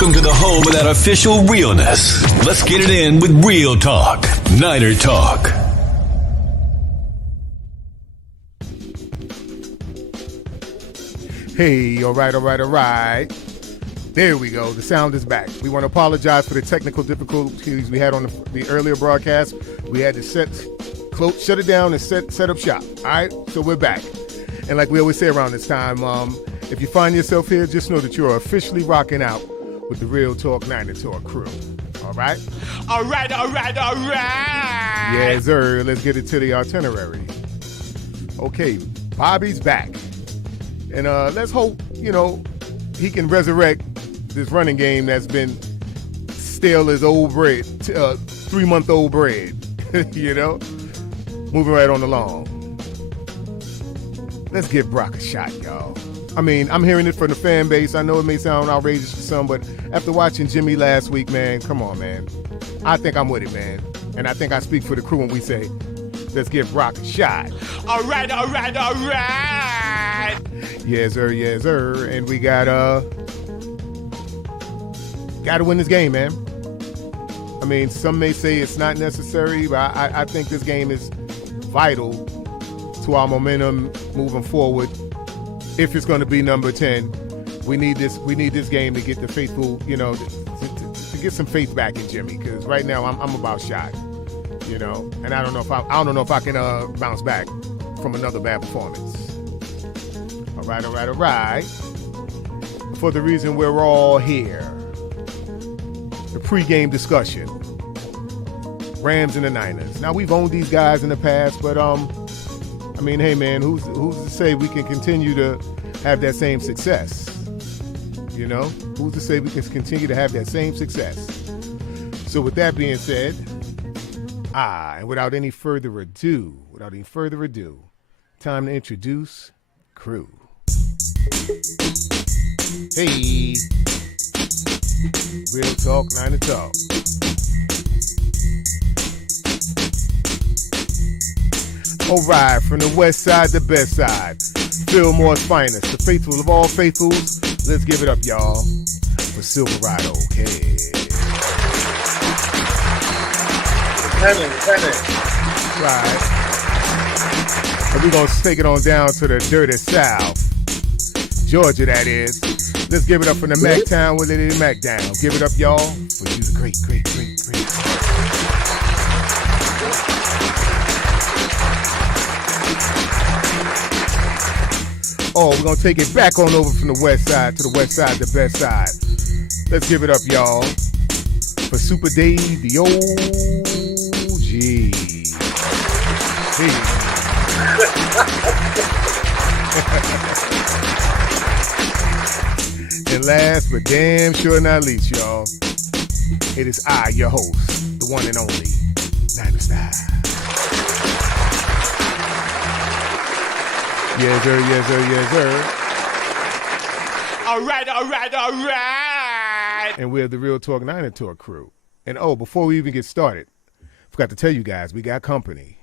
Welcome to the home of that official realness. Let's get it in with Real Talk, Niner Talk. Hey, all right. There we go. The sound is back. We want to apologize for the technical difficulties we had on the earlier broadcast. We had to shut it down and set up shop. All right, so we're back. And like we always say around this time, if you find yourself here, just know that you're officially rocking out with the Real Talk Niner Talk crew. All right? All right. Yeah, sir. Let's get into the itinerary. Okay, Bobby's back. And let's hope, he can resurrect this running game that's been stale as old bread, 3-month-old bread, Moving right on along. Let's give Brock a shot, y'all. I mean, I'm hearing it from the fan base. I know it may sound outrageous to some, but after watching Jimmy last week, man, come on, man. I think I'm with it, man. And I think I speak for the crew when we say, let's give Brock a shot. All right. Yes, sir. And we got to win this game, man. I mean, some may say it's not necessary, but I think this game is vital to our momentum moving forward. If it's going to be number 10, we need this game to get the faithful, to get some faith back in Jimmy, because right now I'm about shot, and I don't know if I can bounce back from another bad performance. All right. For the reason we're all here, the pregame discussion, Rams and the Niners. Now, we've owned these guys in the past, but I mean, hey, man, who's to say we can continue to have that same success? Who's to say we can continue to have that same success? So with that being said, and without any further ado, time to introduce crew. Hey, Real Talk, Niner Talk. All right, from the west side, the best side. Fillmore's finest, the faithful of all faithfuls. Let's give it up, y'all, for Silverado. Okay. Right. And we're going to take it on down to the dirty south. Georgia, that is. Let's give it up from the Mac Town with it in Mac Down. Give it up, y'all, for you, the great. Oh, we're going to take it back on over from the west side to the west side, the best side. Let's give it up, y'all, for Super Dave, the OG. Hey. And last but damn sure not least, y'all, it is I, your host, the one and only Niner Style. Yes, sir. All right. And we're the Real Talk Niner Talk crew. And before we even get started, forgot to tell you guys, we got company.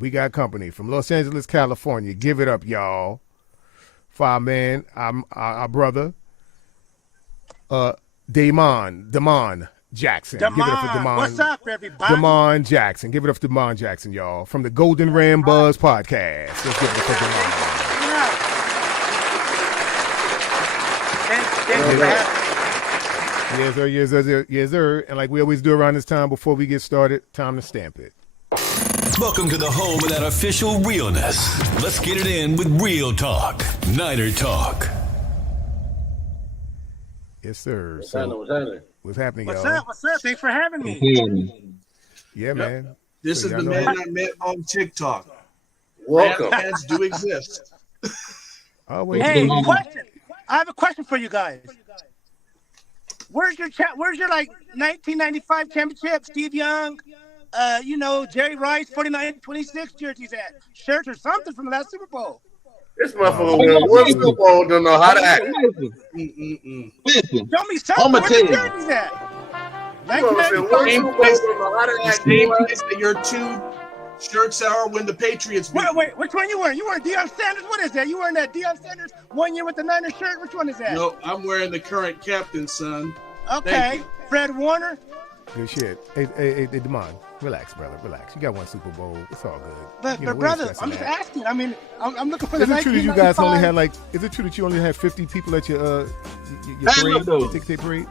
From Los Angeles, California. Give it up, y'all, for our man, our brother, Damon Jackson. Give it up for Damon. What's up, everybody? Damon Jackson. Give it up to Damon Jackson, y'all, from the Golden Ram Buzz podcast. Let's give it up for Damon. Yes, sir. And like we always do around this time, before we get started, time to stamp it. Welcome to the home of that official realness. Let's get it in with Real Talk, Niner Talk. Yes, sir. What's happening, What's y'all? up? Thanks for having me. Yeah, man. This is the man I met on TikTok. Welcome. Fans do exist. Hey, question. I have a question for you guys. Where's your 1995 championship, Steve Young, Jerry Rice, 49-26 jerseys at? Shirts or something from the last Super Bowl. This motherfucker won one Super Bowl, don't know how to act. Listen, Show me something. Where's the jerseys at? Same place that your two shirts are when the Patriots beat. Wait, which one you wearing? You wearing Deion Sanders? What is that? You wearing that Deion Sanders 1 year with the Niners shirt? Which one is that? No, I'm wearing the current captain, son. Okay. Fred Warner. Good shit. Hey, Demond, relax, brother. Relax. You got one Super Bowl. It's all good. But brother, I'm just asking. I mean, I'm looking for the. Is it true that you guys only had Is it true that you only had 50 people at your parade? Your ticket parade?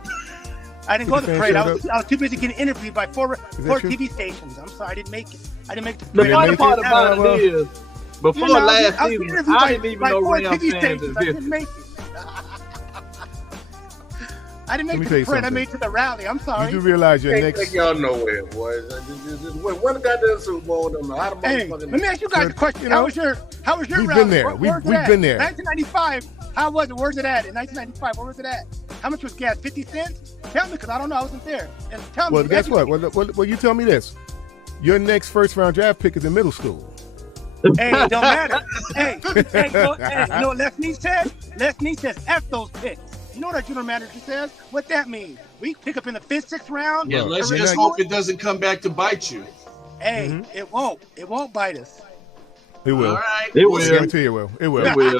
I didn't go to the parade. I was too busy getting interviewed by four TV stations. I'm sorry, I didn't make it. The funny part about it is, before last season, I didn't even know Rams fans existed. I didn't make it. I didn't make the parade. I made it to the rally. I'm sorry. You do realize your next. Take y'all nowhere, boys. When got that Super Bowl? Hey, let me ask you guys a question. How was your We've rally? been there. We've been there. 1995. How was it? Where's it at? In 1995, where was it at? How much was gas? 50 cents? Tell me, because I don't know. I wasn't there. And tell me. Well, guess what? Well, you tell me this. Your next first-round draft pick is in middle school. Hey, it don't matter. Hey, you know what Les Snead says? Les Snead says, F those picks. You know what our general manager says? What that means? We pick up in the 5th, 6th round. Yeah, let's just hope it doesn't come back to bite you. Hey, it won't. It won't bite us. It will. All right. It will. I guarantee it will. It will. It will.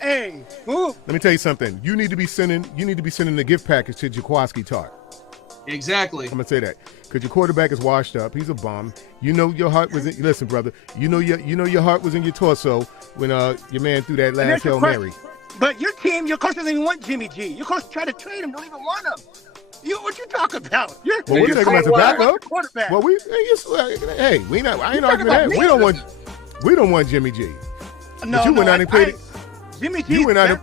Hey, ooh. Let me tell you something. You need to be sending the gift package to Jaquaski Tart. Exactly. I'm gonna say that because your quarterback is washed up. He's a bum. You know your heart was in. Listen, brother. You know your heart was in your torso when your man threw that last Hail Mary. But your team, your coach doesn't even want Jimmy G. Your coach tried to trade him. Don't even want him. What you talking about? Well, we're talking about the backup. Quarterback. Well, I ain't arguing that. We don't want Jimmy G. No, you went out and played it. Jimmy G. You went out and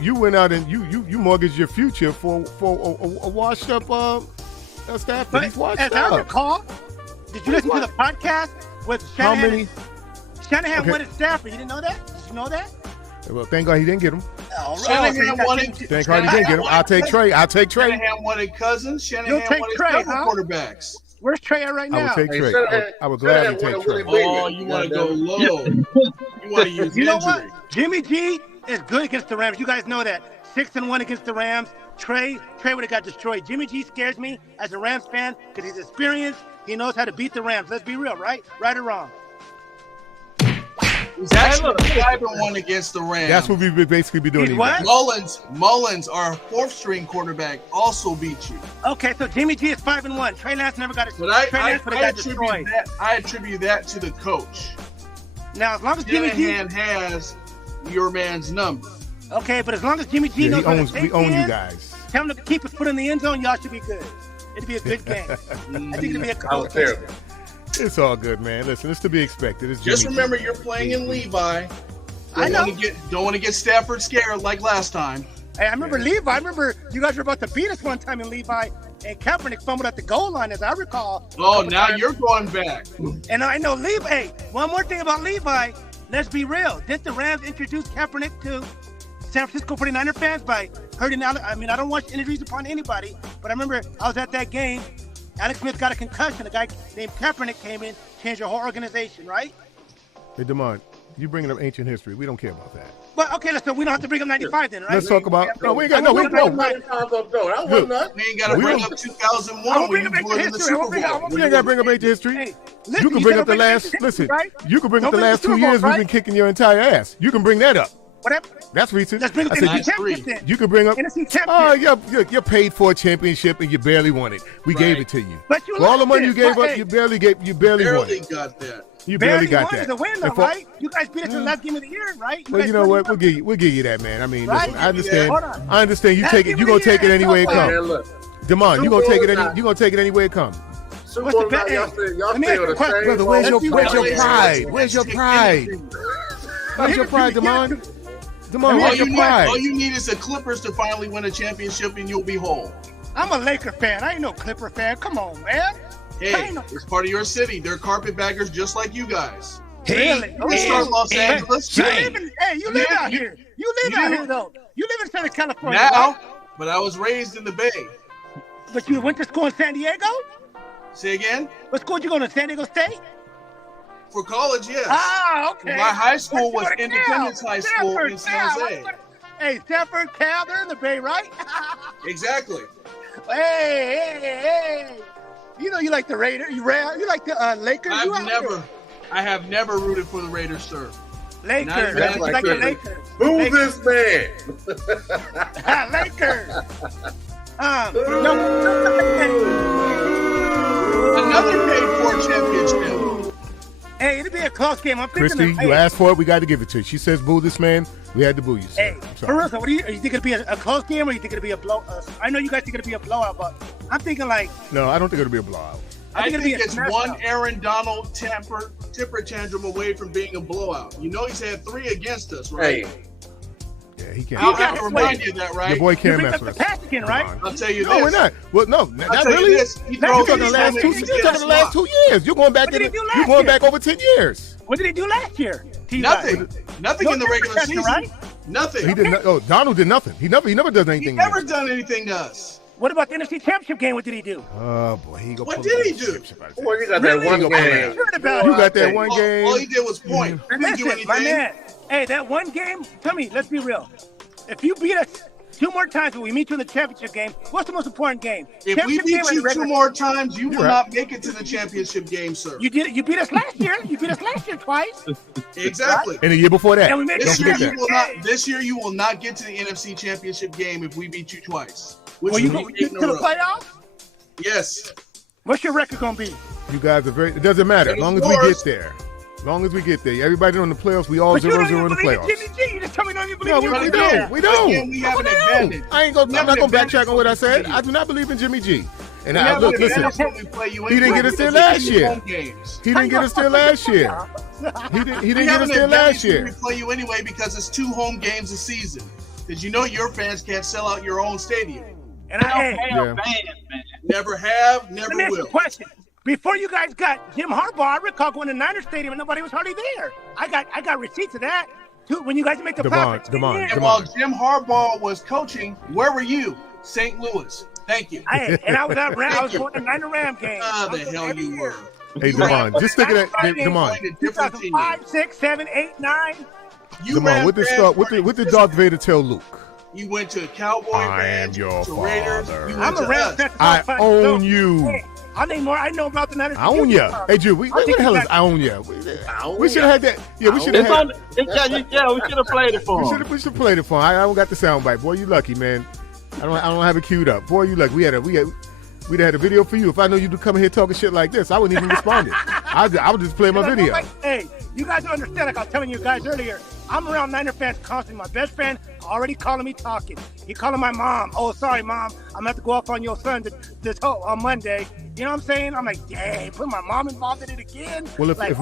you went out and you mortgaged your future for a washed up Stafford. But he's washed as up. I recall, did you listen to the podcast with Shanahan? How many? Shanahan wanted Stafford. You didn't know that? Did you know that? Well, thank God he didn't get him. Shanahan wanted. Thank God he didn't get him. I'll take Trey. Shanahan wanted Cousins. Shanahan wanted several quarterbacks. Where's Trey at right now? I would take Trey. I would gladly take Trey. Oh, you want to go low. You want to use You know what? Jimmy G is good against the Rams. You guys know that. 6-1 against the Rams. Trey would have got destroyed. Jimmy G scares me as a Rams fan because he's experienced. He knows how to beat the Rams. Let's be real, right? Right or wrong? He's actually 5-1 against the Rams. That's what we would basically be doing. What? Mullins, our fourth-string quarterback, also beat you. Okay, so Jimmy G is 5-1. Trey Lance never got destroyed. I attribute that to the coach. Now, as long as Jimmy G has your man's number. Okay, but as long as Jimmy G knows we own you guys. Tell him to keep his foot in the end zone. Y'all should be good. It'll be a good game. I think it'll be a close game. It's all good, man. Listen, it's to be expected. It's just remember, you're playing in Levi. I know. Don't want to get Stafford scared like last time. Hey, I remember Levi. I remember you guys were about to beat us one time in Levi, and Kaepernick fumbled at the goal line, as I recall. Oh, now you're going back. And I know Levi. Hey, one more thing about Levi. Let's be real. Didn't the Rams introduce Kaepernick to San Francisco 49er fans by hurting Alex? I mean, I don't watch injuries upon anybody, but I remember I was at that game. Alex Smith got a concussion. A guy named Kaepernick came in, changed the whole organization, right? Hey, Demond, you bringing up ancient history. We don't care about that. But okay, so we don't have to bring up 95 then, right? Let's talk about. No, we ain't got. No, we ain't got to bring up 2001 when you were in the Super Bowl. We ain't got to bring up ancient history. Hey, you can bring up the last. Listen, you can bring up the last 2 years we've been kicking your entire ass. You can bring that up. Whatever. That's recent. Let's bring up the NFC championship then. You can bring up. NFC championship. Oh, you're paid for a championship and you barely won it. We gave it to you. But you for all the money you gave up, you barely won it. Got that. You barely got that. Is a win, though, right? You guys beat us in the last game of the year, right? Well, you know what? We'll give you that, man. I mean, listen, I understand. I understand. You take it. You gonna take it any way it comes. Demond, you gonna take it any. You gonna take it any way it comes. What's the bet? Y'all stay on the same. Brother, where's your pride? Where's your pride? Where's your pride, Demond? All you need is the Clippers to finally win a championship, and you'll be whole. I'm a Laker fan. I ain't no Clipper fan. Come on, man. Hey, it's part of your city. They're carpetbaggers just like you guys. Really? It's from Los Angeles. You live out here. You live out here, though. You live in Southern California. Now, but I was raised in the Bay. But you went to school in San Diego? Say again? What school did you go to, San Diego State? For college, yes. Ah, okay. My high school was Independence High School in San Jose. Hey, Stanford, Cal, they're in the Bay, right? Exactly. Hey. You know you like the Raiders. You like the Lakers. I have never rooted for the Raiders, sir. Lakers. That's like the Lakers. Boo this man. Lakers. Another paid for championship. Hey, it'll be a close game. I'm thinking. Christy, you asked for it. We got to give it to you. She says, "Boo this man." We had to boo you. Sir. Hey, for real, so what do you think it'll be a close game, or you think it'll be a blow? I know you guys think it'll be a blowout, but I'm thinking like. No, I don't think it'll be a blowout. I think it's one Aaron Donald temper tantrum away from being a blowout. You know he's had 3 against us, right? Hey. Yeah, he can't. I'll have to remind you of that, right? Your boy can't bring mess up with the us. pass again, right? I'll tell you this. No, we're not. Well, no, not really. You're talking the last 2 years. You're talking the last 2 years. You're going back. You're going back over 10 years. What did he do last year? Nothing. Nothing in the regular season. Right? Nothing. He did. Oh, Donald did nothing. He never does anything. He's never done anything to us. What about the NFC Championship game? What did he do? Oh boy, he go. What did he do? Boy, you got that one game. You got that one game. All he did was point. He didn't do Listen, my anything. man. Hey, that one game. Tell me, let's be real. If you beat us 2 more times when we meet you in the championship game, what's the most important game? If we beat you 2 more times, you will right. not make it to the championship game, sir. You did. You beat us last year. You beat us last year twice. Exactly. And the year before that. And we made This Don't year, forget you that. will not. This year, you will not get to the NFC Championship game if we beat you twice. Which Well, you would go be to eight in a the row. playoffs. Yes. What's your record gonna be? You guys are very. It doesn't matter as long as we get there. As long as we get there. Everybody on the playoffs. We all But you don't 0-0 even in the believe in playoffs. Jimmy G. You just tell me you don't even believe No, in we Jimmy G. don't. We don't. Again, we have an advantage. I'm not gonna backtrack on what I said. I do not believe in Jimmy G. And We I have look, an listen. advantage when we play you He didn't anyway get us there because last it's year. home games. He didn't get us there last year. He didn't We get have us an there last advantage when year. we play you anyway because it's 2 home games a season. Because you know your fans can't sell out your own stadium. And I, Yeah. Never have, never let me ask you will. a question. Before you guys got Jim Harbaugh, I recall going to Niner Stadium and nobody was hardly there. I got receipts of that too. When you guys make the playoffs, Devon. And while Jim Harbaugh was coaching, where were you? St. Louis. Thank you. and I was at I was going to Niner Ram game. Ah, the hell you were. Hey, Devon, just think of that. Devon, Played a different team. 2005, 6, 7, 8, 9. You Devon, ran what did fast what did Darth Vader tell Luke? You went to Cowboy I am fans, your to Raiders. father. You I'm went a to Rams us. fan. I own you. Hey, I know more. I know about the Niners. I own ya. Hey, Drew, what the hell is I own ya? We should have had that. Yeah, we should have had. Yeah, we should have played it for him. We should have played it for him. I don't got the sound bite. Boy, you lucky, man. I don't have it queued up. Boy, you lucky. We'd have had a video for you. If I know you'd come here talking shit like this, I wouldn't even respond. I would just play my video. Hey, you guys don't understand. Like I was telling you guys earlier, I'm around Niner fans constantly. My best friend already calling me talking. He calling my mom. Oh, sorry, mom. I'm gonna have to go off on your son on Monday. You know what I'm saying? I'm like, dang, put my mom involved in it again. Well, if like,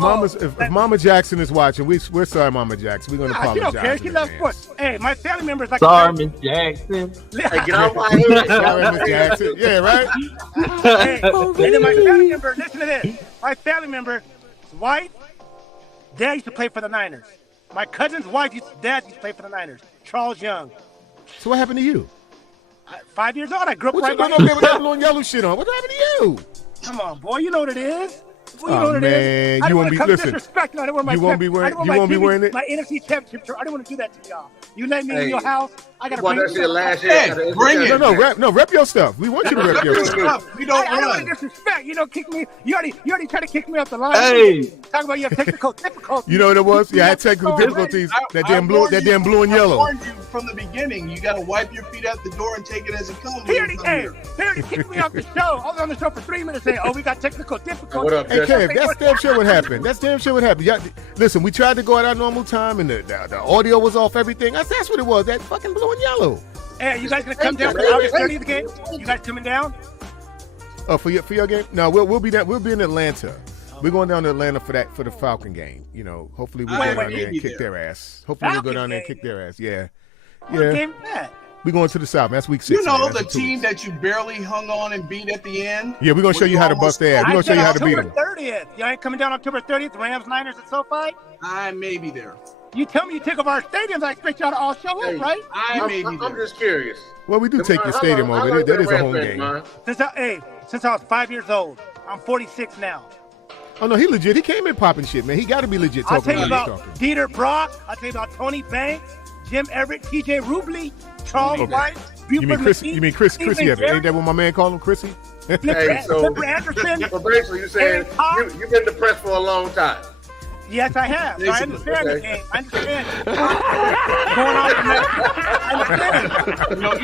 Mama Jackson is watching, we're sorry, Mama Jackson. We're gonna she apologize. don't care. She loves sports. Hey, my family members like. Sorry, Miss Jackson. Hey, get off my head. Sorry, Miss Jackson. Yeah, right. Hey, and then my family member, listen to this. My family member, wife, dad used to play for the Niners. My cousin's wife, dad used to play for the Niners. Charles Young. So what happened to you? 5 years old, I grew up What right you doing by over there with that blue and yellow shit on? What happened to you? Come on, boy, you know what it is. Boy, Oh, man, you won't be listen. You won't be wearing it. My NFC Championship shirt. I didn't want to do that to y'all. You let me in your house. I gotta Boy, bring that's your last Hey, year. bring it. No, rep your stuff. We want you to rep your stuff. We don't I don't run. want to disrespect. You don't kick me. You already tried to kick me off the line. Hey. Talk about your technical difficulties. You know what it was? Yeah, I had technical difficulties. That damn blue and I yellow. warned you from the beginning. You got to wipe your feet at the door and take it as it comes. He already kicked me off the show. I was on the show for 3 minutes saying, "Oh, we got technical difficulties." What up, Hey, Justin? Kev, that's damn sure what happened. That's damn sure what happened. Listen, we tried to go at our normal time, and the audio was off everything. That's what it was. That fucking blue and yellow. Hey, you guys gonna come down for the August 30th game? You guys coming down? Oh, for your game? No, we'll be in Atlanta. We're going down to Atlanta for the Falcon game. You know, hopefully we'll go down there and kick their ass. Hopefully we'll go down there and kick their ass. Yeah. What game is that? We're going to the South. That's week 6. You know man. the That's in 2 team weeks. that you barely hung on and beat at the end? Yeah, we're going to show you how to bust their ass. We're going to show you how to beat them. October 30th. You ain't coming down October 30th, Rams, Niners, and SoFi? I may be there. You tell me you take over our stadiums, I expect y'all to all show up, right? I may be I'm there. just curious. Well, we do take your stadium over there. That is a home game. Since I was 5 years old. I'm 46 now. Oh, no, he legit. He came in popping shit, man. He got to be legit I'll talking tell you about about talking. Dieter Brock. I'll tell you about Tony Banks, Jim Everett, TJ Rubley, Charles Okay. White, You mean Chris? McGee, You mean Chrissy Stephen Everett? Ain't Garrett, that what my man called him, Chrissy? Hey, so Flipper Anderson. basically, you're saying you've been depressed for a long time. Yes, I have. So I understand the game. I understand. Going on from that. I understand.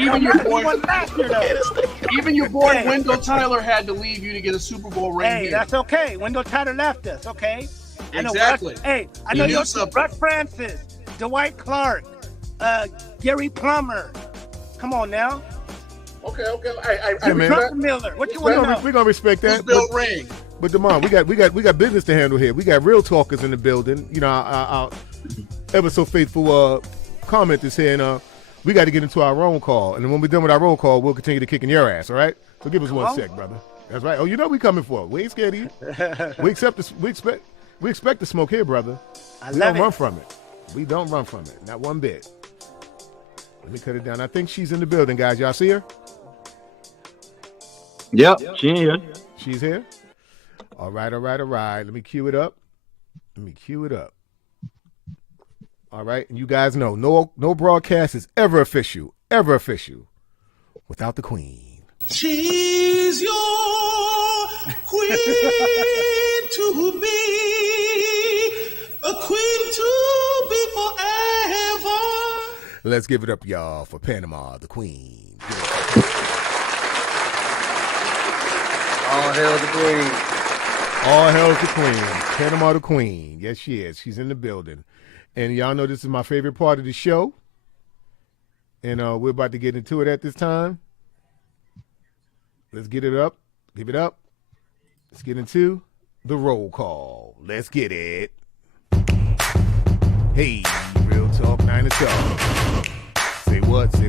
Even your boy Wendell Tyler had to leave you to get a Super Bowl ring. Hey, that's okay. Wendell Tyler left us. Okay. Exactly. I know you're Russ Francis, Dwight Clark, Gary Plummer. Come on now. Okay. Hey, man. Miller. What you want to know? We're gonna respect that. Bill Ring. But Damon, we got business to handle here. We got real talkers in the building. You know, our ever so faithful commenters here, and we got to get into our roll call. And then when we're done with our roll call, we'll continue to kick in your ass. All right? So give us 1 sec, brother. That's right. Oh, you know we coming for it. We ain't scared of you. We expect the smoke here, brother. We don't run from it. We don't run from it. Not one bit. Let me cut it down. I think she's in the building, guys. Y'all see her? Yep, she in here. She's here? All right. Let me cue it up. All right. And you guys know, no broadcast is ever official without the queen. She's your queen to be, a queen to be forever. Let's give it up, y'all, for Panama, the queen. All hail the queen. All hail the queen. Panama, the queen. Yes, she is. She's in the building. And y'all know this is my favorite part of the show. And we're about to get into it at this time. Let's get it up. Give it up. Let's get into the roll call. Let's get it. Hey, Real Talk 9 to 12. Say what? It's the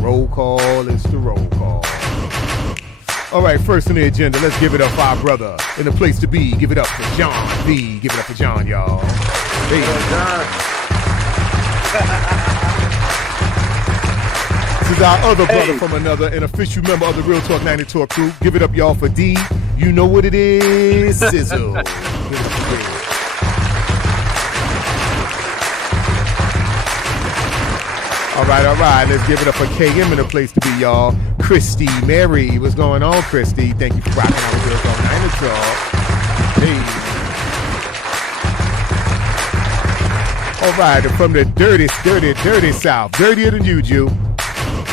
roll call. It's the roll call. All right, first on the agenda, let's give it up for our brother in the place to be. Give it up for John B. Give it up for John, y'all. Hey, John. This is our other brother from another, an official member of the Real Talk 90 Talk crew. Give it up, y'all, for D. You know what it is, Sizzle. Give it up for D. All right. Let's give it up for KM in the place to be, y'all. Christy, Mary. What's going on, Christy? Thank you for rocking out with Real Talk 90 Talk. Hey. All right, and from the dirty South, dirtier than Juju.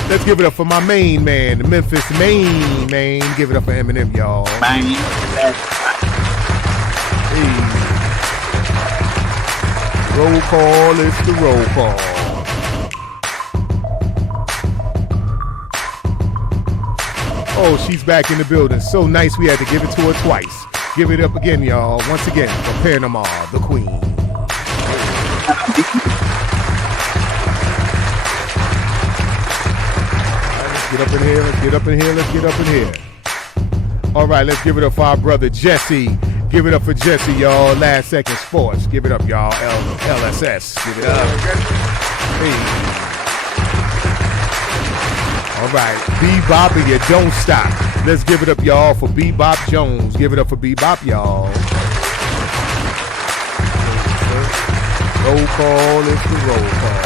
Let's give it up for my main man, the Memphis main man. Give it up for Eminem, y'all. Hey. Roll call is the roll call. Oh, she's back in the building. So nice we had to give it to her twice. Give it up again, y'all. Once again, for Panama, the queen. Let's get up in here. All right, let's give it up for our brother Jesse. Give it up for Jesse, y'all. Last Second Sports. Give it up, y'all. LSS. Give it up. Hey. All right, Bebop and you don't stop. Let's give it up, y'all, for Bebop Jones. Give it up for Bebop, y'all. Roll call is the roll call.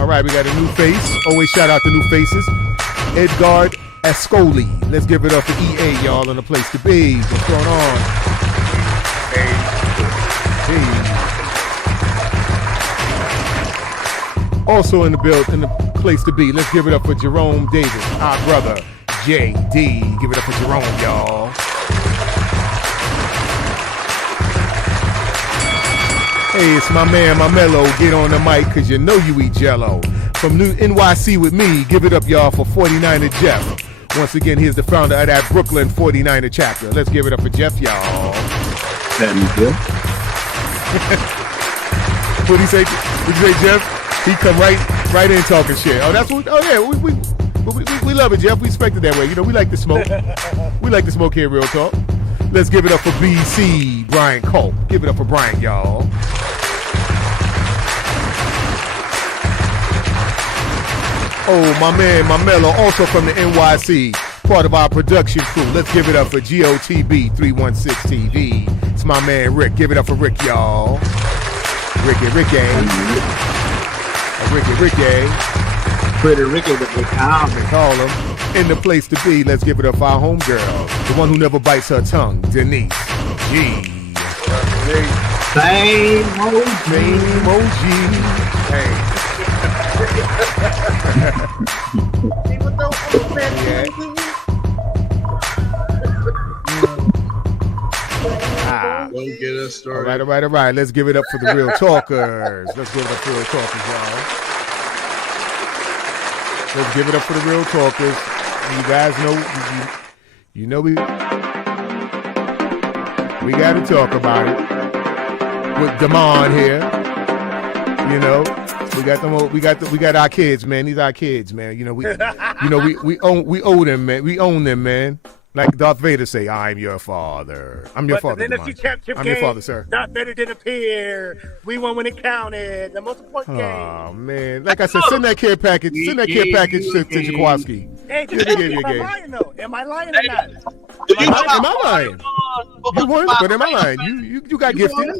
All right, we got a new face. Always shout out to new faces. Edgard Ascoli. Let's give it up for EA, y'all, in the place to be. What's going on? Hey. Also in the place to be. Let's give it up for Jerome Davis, our brother, JD. Give it up for Jerome, y'all. Hey, it's my man, my mellow. Get on the mic, because you know you eat jello. From New NYC with me, give it up, y'all, for 49er Jeff. Once again, here's the founder of that Brooklyn 49er chapter. Let's give it up for Jeff, y'all. Thank you. What'd you say, Jeff? He come right in talking shit. Oh, that's what. Oh yeah, we love it, Jeff. We expect it that way. You know, we like to smoke. We like to smoke here, Real Talk. Let's give it up for BC Brian Culp. Give it up for Brian, y'all. Oh, my man, my mellow, also from the NYC, part of our production crew. Let's give it up for GOTB 316 TV. It's my man Rick. Give it up for Rick, y'all. Ricky. Pretty Ricky with the call him. In the place to be, let's give it up for our homegirl, the one who never bites her tongue, Denise G. Same OG. Hey. Don't get us started. All right. Let's give it up for the real talkers. Let's give it up for the real talkers, y'all. Let's give it up for the real talkers. You guys know, you know we got to talk about it with Damon here. You know, we got our kids, man. These are our kids, man. You know we owe them, man. We own them, man. Like Darth Vader say, I'm your father. I'm your father. The NFC Championship I'm game, your father, sir. Darth Vader didn't appear. We won when it counted. The most important game. Oh man! Like I said, send that care package. Send that care package to Jaquaski. Hey, just tell me if I'm lying though. Am I lying or not? Am I lying? You won, but am I lying? You got gifted.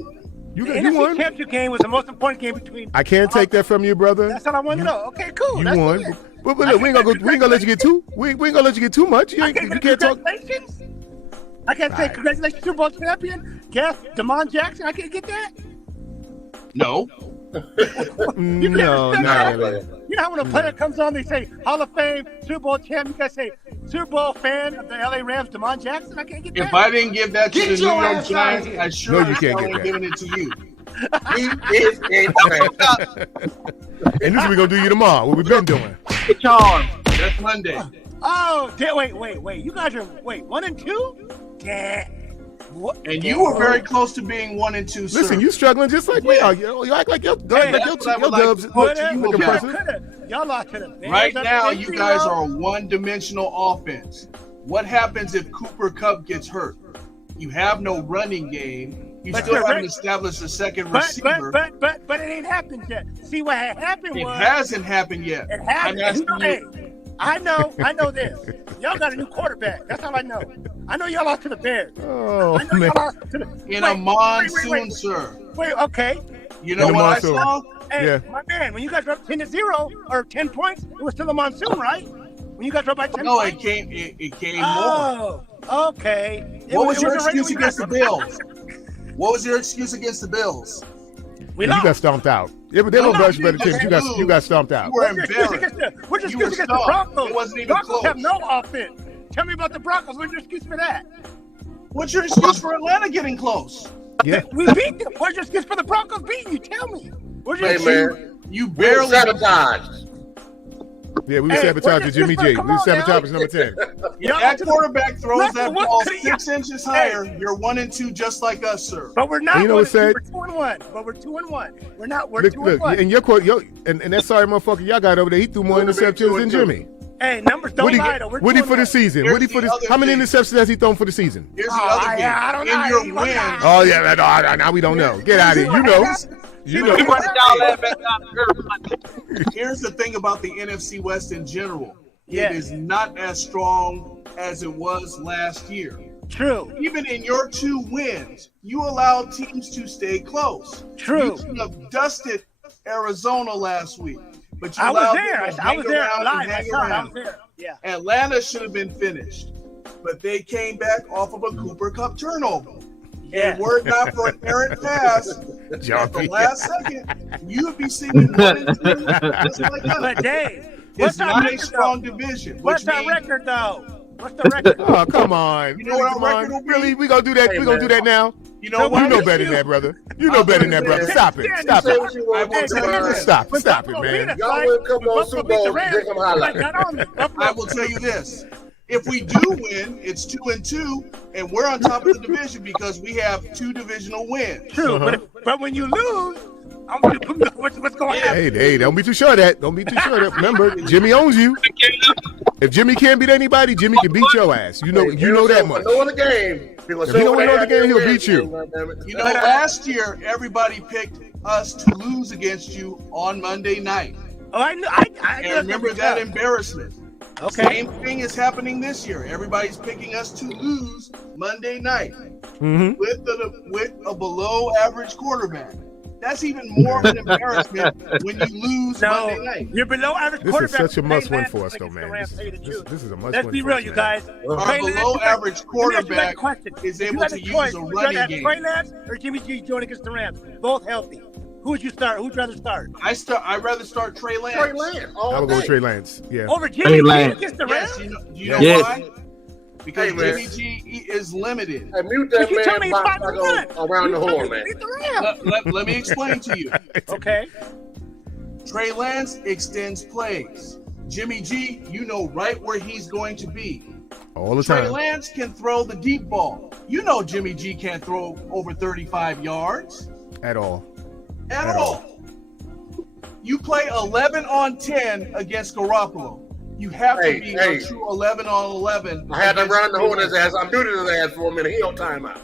You won. The NFC Championship game was the most important game between. I can't take that from you, brother. That's what I want to know. Okay, cool. You That's won. it. But look, we ain't gonna let you get too. We ain't gonna let you get too much. You can't talk. Congratulations. I can't say congratulations, Super Bowl champion. Guess Damon Jackson. I can't get that. No. No, not really. You know how when a player comes on, they say Hall of Fame, Super Bowl champion. You guys say Super Bowl fan of the LA Rams, Damon Jackson. I can't get that. If I didn't give that to the New York Giants, I sure you can't get that. giving it to you. He is insane. And this is what we're gonna do you tomorrow. What we've been doing. charm. That's Monday. Oh, wait. You guys are 1 and 2? Yeah. And you were very close to being 1 and 2, sir. Listen, you struggling just like we are. You act like your dubs. Y'all lost to the Bears. Right now, you guys are a one-dimensional offense. What happens if Cooper Kupp gets hurt? You have no running game. You still haven't established a second receiver. But it ain't happened yet. See what happened was it hasn't happened yet. It happened. I know this. Y'all got a new quarterback. That's all I know. I know y'all lost to the Bears. Oh, man. In a monsoon, sir. Wait, okay. You know what I saw? Hey, my man, when you guys were up 10-0 or 10 points, it was still a monsoon, right? When you guys were up by 10 No, points? it came more. Oh, okay. What was your excuse against the Bills? What was your excuse against the Bills? You got stomped out. Yeah, but they don't brush better teams. You got stomped out. You were embarrassed. What's your excuse against the Broncos? It wasn't even Broncos close. have no offense. Tell me about the Broncos. What's your excuse for that? What's your excuse for Atlanta getting close? Yeah. We beat them. What's your excuse for the Broncos beating you? Tell me. What's your Hey, man. You barely sabotaged. Yeah, we were sabotaging Jimmy G. We were sabotaging number 10. That quarterback throws that ball 6 inches higher. You're 1 and 2, just like us, sir. But we're not. You know what said? We're 2-1. But we're 2-1. We're not. We're Look, 2-1. and your and that sorry motherfucker y'all got over there, he threw more interceptions than Jimmy. Hey, numbers don't lie though. What he for the season? How many interceptions has he thrown for the season? Here's the other thing. I don't know. In your win. Oh yeah, now we don't know. Get out of here. You know. Here's the thing about the NFC West in general. Yeah. It is not as strong as it was last year. True. Even in your 2 wins, you allowed teams to stay close. True. You should have dusted Arizona last week. But you I was allowed there. them to I was there hang live. around. I was there. Yeah. Atlanta should have been finished, but they came back off of a Cooper Kupp turnover. Yeah. And were it not for an errant pass at the last second, you would be sitting 1 and 2 just like us. But Dave, It's not a strong division. What's our record though? What's the record? Oh, come on. You know what our record will be? Really? We gonna do that? We gonna do that now? You know You know better than that, brother. You know better than that, brother. Stop it. Stop it. I will tell you this. Stop it, man. Y'all will come on Super Bowl and drink them highlights. I will tell you this. If we do win, it's 2 and 2, and we're on top of the division because we have 2 divisional wins. True, but when you lose, what's going on? Hey, don't be too sure of that. Don't be too sure of that. Remember, Jimmy owns you. If Jimmy can't beat anybody, Jimmy can beat your ass. You know that much. Know the game. If you don't know the game, he'll beat you. You know, last year everybody picked us to lose against you on Monday night. Oh, I know. And remember that embarrassment. Okay. Same thing is happening this year. Everybody's picking us to lose Monday night with a below average quarterback. That's even more of an embarrassment when you lose Monday night. You're below average This quarterback. is such a must-win for us, though, man. This is a must-win. Let's be real, you guys. Our below average quarterback is able to use a running game. Trey Lance or Jimmy G joining against the Rams, both healthy. Who would you start? Who'd you rather start? I'd rather start Trey Lance. Trey Lance. I would go with Trey Lance. Yeah. Over Jimmy G against the Rams? Yes, you know why? Because Jimmy G is limited. Hey, mute that man around the horn, man. Let me explain to you. Okay. Trey Lance extends plays. Jimmy G, you know right where he's going to be. All the time. Trey Lance can throw the deep ball. You know Jimmy G can't throw over 35 yards. At all. At all. You play 11 on 10 against Garoppolo. You have to be a true 11 on 11. I had to run the horn his ass. I'm muting his ass for a minute. He on timeout.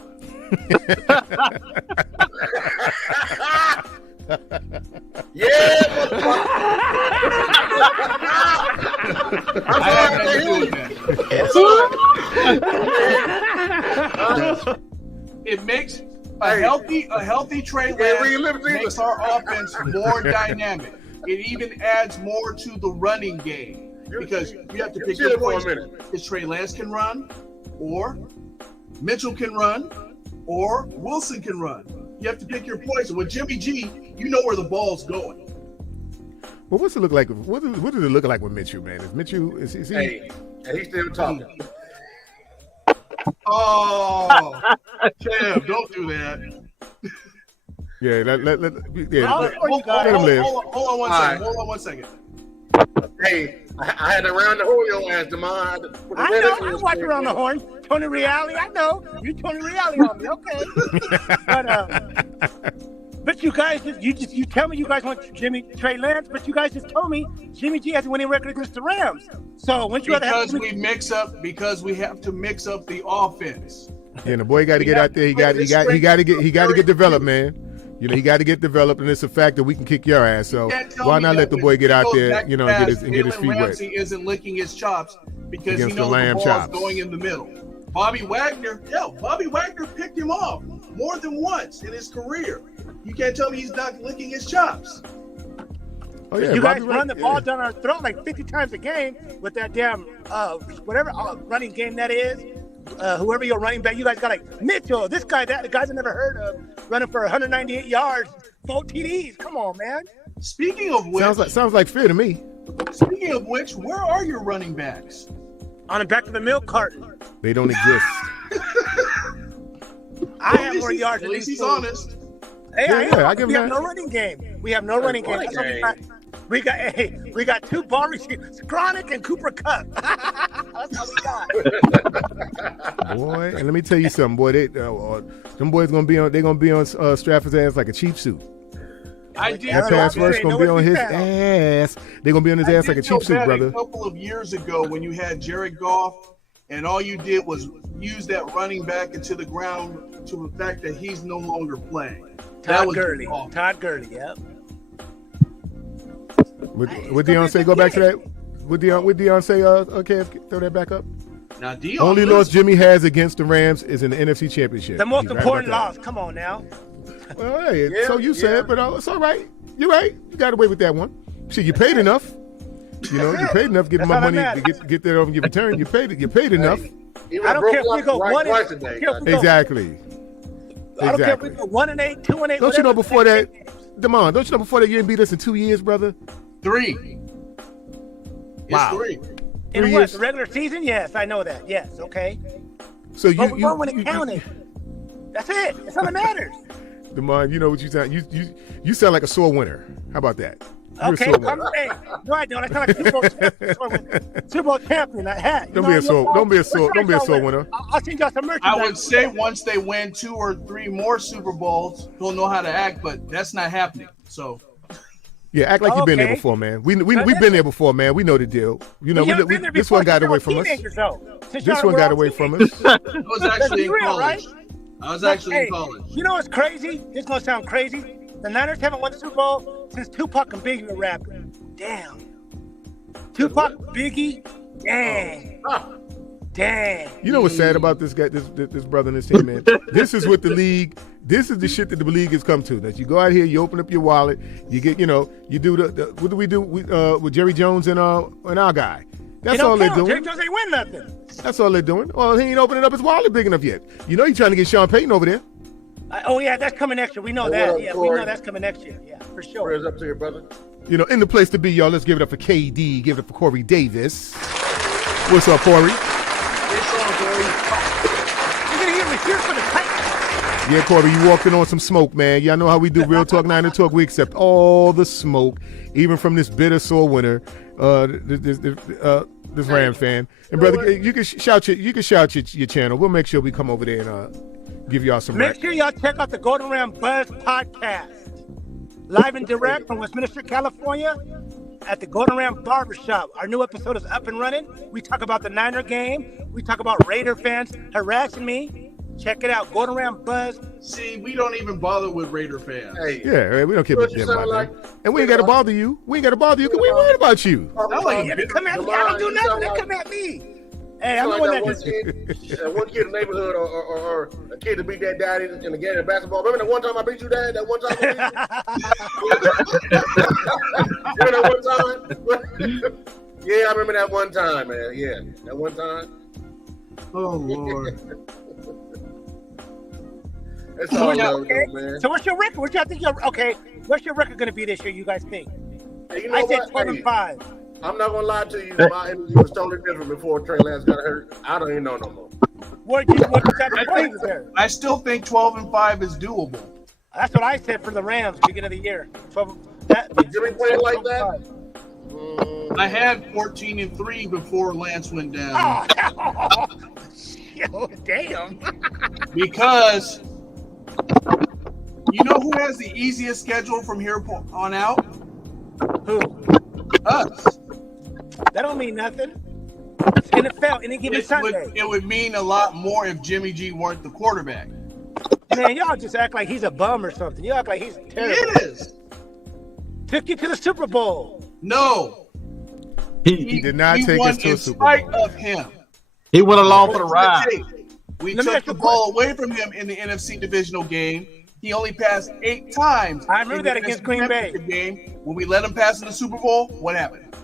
Yeah, It makes a healthy Trey Lance makes our offense more dynamic. It even adds more to the running game. Because you have to pick your poison. Because Trey Lance can run, or Mitchell can run, or Wilson can run. You have to pick your poison. With Jimmy G, you know where the ball's going. Well, what's it look like? What does it look like with Mitchell, man? Is Mitchell is he? Hey, he's still talking. Oh, Cam, don't do that. Yeah, let him live. Hold on one second. Hey, I had to round the horn your ass, Demond. I know. I watch around the horn. Tony Reale, I know. You Tony Reale on me, okay? But you guys, you tell me you guys want Trey Lance, but you guys just told me Jimmy G has a winning record against the Rams. So wouldn't you rather have because we have to mix up the offense. Yeah, and the boy got to get out there. He got to get developed, man. You know, he got to get developed, and it's a fact that we can kick your ass. So why not let the boy get out there, you know, and get his feet wet? Ramsey isn't licking his chops because he knows the ball's going in the middle. Bobby Wagner picked him off more than once in his career. You can't tell me he's not licking his chops. Oh, yeah, you guys run the ball down our throat like 50 times a game with that damn whatever running game that is. Whoever your running back, you guys got like Mitchell, this guy, that the guys I never heard of, running for 198 yards, 4 TDs. Come on, man. Speaking of which, sounds like fear to me. Speaking of which, where are your running backs? On the back of the milk carton. They don't exist. I have more yards than he's honest. Hey, I give him that. We have no running game. We have no running game. That's what we got 2 ball receivers, Chronic and Cooper Kupp. That's how we got. Boy, and let me tell you something, boy. Them boys gonna be on Stafford's ass like a cheap suit. That pass rush gonna be on his ass. They're gonna be on his ass like a cheap suit, brother. A couple of years ago, when you had Jared Goff, and all you did was use that running back into the ground to the fact that he's no longer playing. Todd Gurley, yep. Would Deion say go back to that? Would Deion say okay, throw that back up? Now Deion only loss Jimmy has against the Rams is in the NFC Championship. The most important loss. Come on now. Well, hey, so you said, but it's all right. You're right. You got away with that one. See, you paid enough. You know, you paid enough. Give them my money to get that over your return. You paid enough. I don't care if we go 1-8. Exactly. I don't care if we go 1-8, 2-8. Don't you know before that, Damon? Don't you know before that you didn't beat us in 2 years, brother? 3. Wow. It's 3. In what? The regular season? Yes, I know that. Yes, okay. So but we won when it counted. That's it. That's all that matters. Damon, you know what you sound? You sound like a sore winner. How about that? Okay, no, I don't. I sound like a Super Bowl champion. That hat. Don't be a sore winner. I'll send y'all some merchandise. I would say once they win 2 or 3 more Super Bowls, he'll know how to act, but that's not happening. So. Yeah, act like you've been there before, man. We've been there before, man. We know the deal. You know, this one got away from us. This one got away from us. I was actually in college. In college. You know what's crazy? This gonna sound crazy. The Niners haven't won the Super Bowl since Tupac and Biggie were rapping. Damn. Tupac, Biggie, dang. Dang. You know what's sad about this guy, this brother and this team, man? This is what the league. This is the shit that the league has come to. That you go out here, you open up your wallet, you get, you do the what do we do with Jerry Jones and our guy? That's all they're doing. Jerry Jones ain't win nothing. That's all they're doing. Well, he ain't opening up his wallet big enough yet. You know he's trying to get Sean Payton over there. Oh yeah, that's coming next year. We know that. Yeah, we know that's coming next year. Yeah, for sure. Prayers up to your brother. In the place to be, y'all. Let's give it up for KD. Give it up for Corey Davis. What's up, Corey? Yeah, Corey, you walked in on some smoke, man. Y'all know how we do Real Talk 9 Talk. We accept all the smoke, even from this bitter sore winner, this Ram fan. And brother, you can shout your channel. We'll make sure we come over there and give y'all some. Make sure y'all check out the Golden Ram Buzz podcast, live and direct from Westminster, California, at the Golden Ram Barbershop. Our new episode is up and running. We talk about the Niner game. We talk about Raider fans harassing me. Check it out, Golden Ram Buzz. See, we don't even bother with Raider fans. Hey, yeah, we don't care about that. And we ain't got to bother you. We ain't got to bother you because we ain't worried about you. They come at me. I don't do nothing. They come at me. Hey, I'm the one that one kid in the neighborhood or a kid to beat that daddy in the game of basketball. Remember that one time I beat you, Dad? That one time I beat you? Remember that one time? Yeah, I remember that one time, man. Yeah, that one time. Oh, Lord. That's all man. So what's your record? What's your record going to be this year, you guys think? Hey, I said 12-5. I'm not going to lie to you. My energy was totally different before Trey Lance got hurt. I don't even know no more. What type of points is there? I still think 12-5 is doable. That's what I said for the Rams beginning of the year. Did we play like that? I had 14-3 before Lance went down. Oh, damn. Because you know who has the easiest schedule from here on out? Who? Us. That don't mean nothing. It's NFL, any given Sunday. It would mean a lot more if Jimmy G weren't the quarterback. Man, y'all just act like he's a bum or something. You act like he's terrible. It is. Took you to the Super Bowl. No. He did not take us to a Super Bowl. In spite of him. He went along for the ride. We took the ball away from him in the NFC divisional game. He only passed 8 times. I remember that against Green Bay. Game. When we let him pass in the Super Bowl, what happened?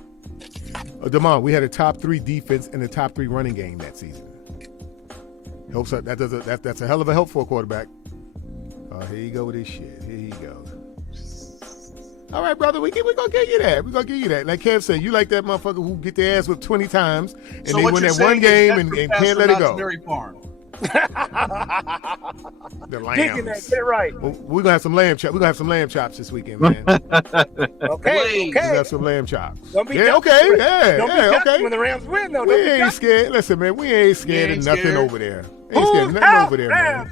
Damon, we had a top 3 defense and a top 3 running game that season. Helps. That's a hell of a help for a quarterback. Here you go with this shit. Here you go. All right, brother, we're going to get you that. We're going to give you that. Like Kev said, you like that motherfucker who get their ass whipped 20 times and so they win that one game and can't let it go. The lamb. Get right. Well, we're gonna have some lamb chops. We're gonna have some lamb chops this weekend, man. Okay. We got some lamb chops. Don't be okay. When the Rams win, though. We ain't scared. Listen, man, we ain't scared of nothing over there. Ain't scared of nothing over there, man.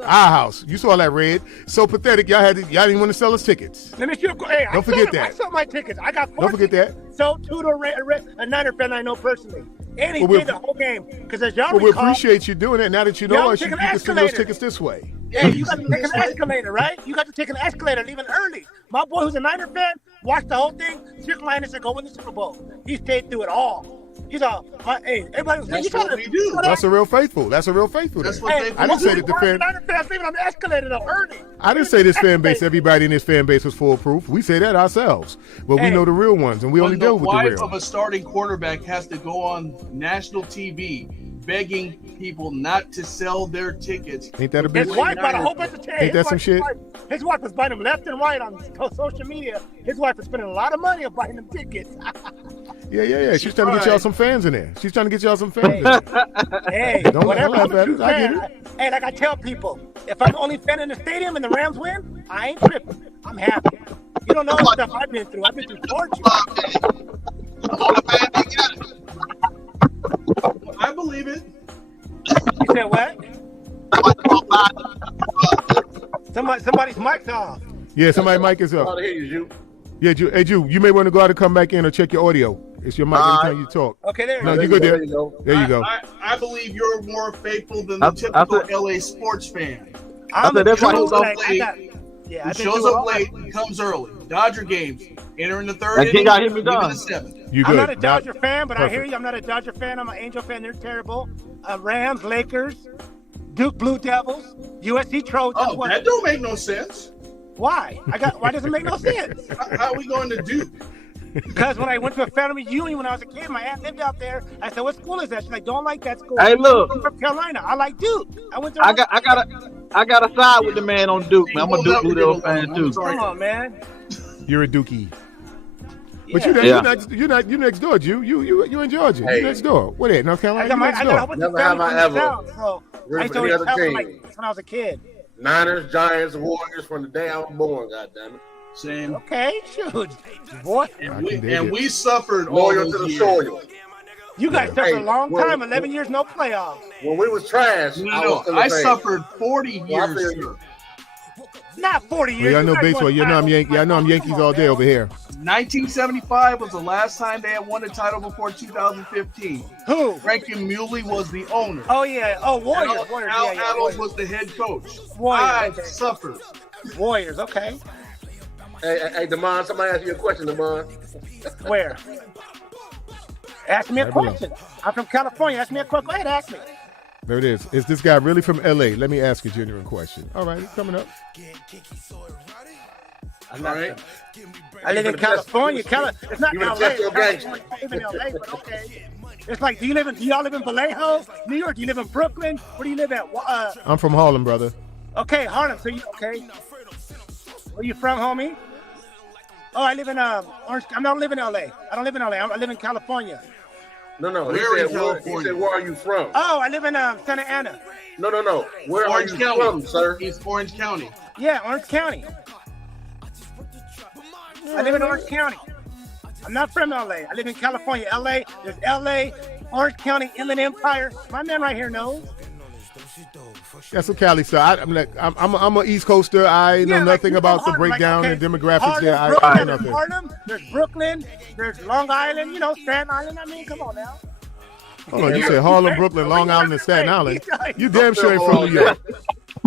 Our house. You saw that, Red. So pathetic. Y'all didn't want to sell us tickets. Let me see. Hey, don't forget that. I sold my tickets. I got 4 Don't forget that. Sold 2 to a Niner fan I know personally. And he did the whole game. Because as y'all recall, we appreciate you doing it. Now that you know us, you can send those tickets this way. Yeah, you got to take an escalator, right? You got to take an escalator, leaving early. My boy, who's a Niner fan, watched the whole thing. Circle line and said, "Go win the Super Bowl." He stayed through it all. He's all, hey, everybody was That's what we do. That's a real faithful. That's what hey, I didn't say that the fan. Niner fans leaving on the escalator though early. I didn't say this fan base. Everybody in this fan base was foolproof. We say that ourselves, but we know the real ones, and we only deal with the real. The wife of a starting quarterback has to go on national TV begging people not to sell their tickets. Ain't that a bitch? His wife bought a whole bunch of tickets. Ain't that some shit? His wife was buying them left and right on social media. His wife was spending a lot of money on buying them tickets. Yeah. She's trying to get y'all some fans in there. She's trying to get y'all some fans in there. Hey, don't laugh at it. I get it. Hey, like I tell people, if I'm the only fan in the stadium and the Rams win, I ain't tripping. I'm happy. You don't know the stuff I've been through. I've been through torture. I believe it. You said what? Somebody's mic's off. Yeah, somebody's mic is up. Yeah, hey, Ju, you may want to go out and come back in or check your audio. It's your mic anytime you talk. Okay, there. No, you're good there. There you go. I believe you're more faithful than the typical LA sports fan. That's why he's off late. Who shows up late, comes early. Dodger games, enter in the 3rd inning, got him done. 7th. You good? I'm not a Dodger fan, but perfect. I hear you. I'm not a Dodger fan. I'm an Angel fan. They're terrible. Rams, Lakers, Duke Blue Devils, USC Trojans. Oh, that don't make no sense. Why? Why does it make no sense? How are we going to Duke? Because when I went to a family reunion when I was a kid, my aunt lived out there. I said, "What school is that?" She's like, "Don't like that school." Hey, look, I'm from Carolina. I like Duke. I went there. I got a side with the man on Duke, man. I'm a Duke Blue Devil fan too. Come on, man. You're a Dookie. Yeah. But you're next door, Jew. You in Georgia. Hey. You're next door. What at? North Carolina? I went to family from the South, so I the other team. Like when I was a kid. Niners, Giants, Warriors from the day I was born, goddammit. Same. Okay, shoot. Boy. And we suffered loyal to the soil. You guys suffered a long time, 11 years, no playoffs. When we was trash, I suffered 40 years. Not 40 years. Well, I know baseball. You know I'm Yankee. I know I'm Yankees all day over here. 1975 was the last time they had won a title before 2015. Who? Frankie Muley was the owner. Oh, yeah. Oh, Warriors. Al Adams was the head coach. Warriors. I suffered. Warriors, okay. Hey, Damon, somebody asked you a question, Damon. Where? Ask me a question. I'm from California. Ask me a question. Go ahead, ask me. There it is. Is this guy really from L.A.? Let me ask a genuine question. All right, coming up. I'm not right. I live in California. It's not L.A. I live in L.A., but okay. It's like, do y'all live in Vallejo, New York? Do you live in Brooklyn? Where do you live at? I'm from Harlem, brother. Okay, Harlem. So okay. Where you from, homie? Oh, I live in Orange. I'm not living in L.A. I don't live in L.A. I live in California. No. He said, where are you from? Oh, I live in Santa Ana. No. Where are you from, sir? He's Orange County. Yeah, Orange County. I live in Orange County. I'm not from L.A. I live in California. L.A. There's L.A., Orange County, Inland Empire. My man right here knows. That's what Cali said. I'm an East Coaster. I know nothing about the breakdown and demographics Harlem, there. I know nothing. Harlem, there's Brooklyn, there's Long Island, Staten Island. I mean, come on now. Hold on, you said Harlem, Brooklyn, Long Island, and Staten Island. You damn sure ain't from New York.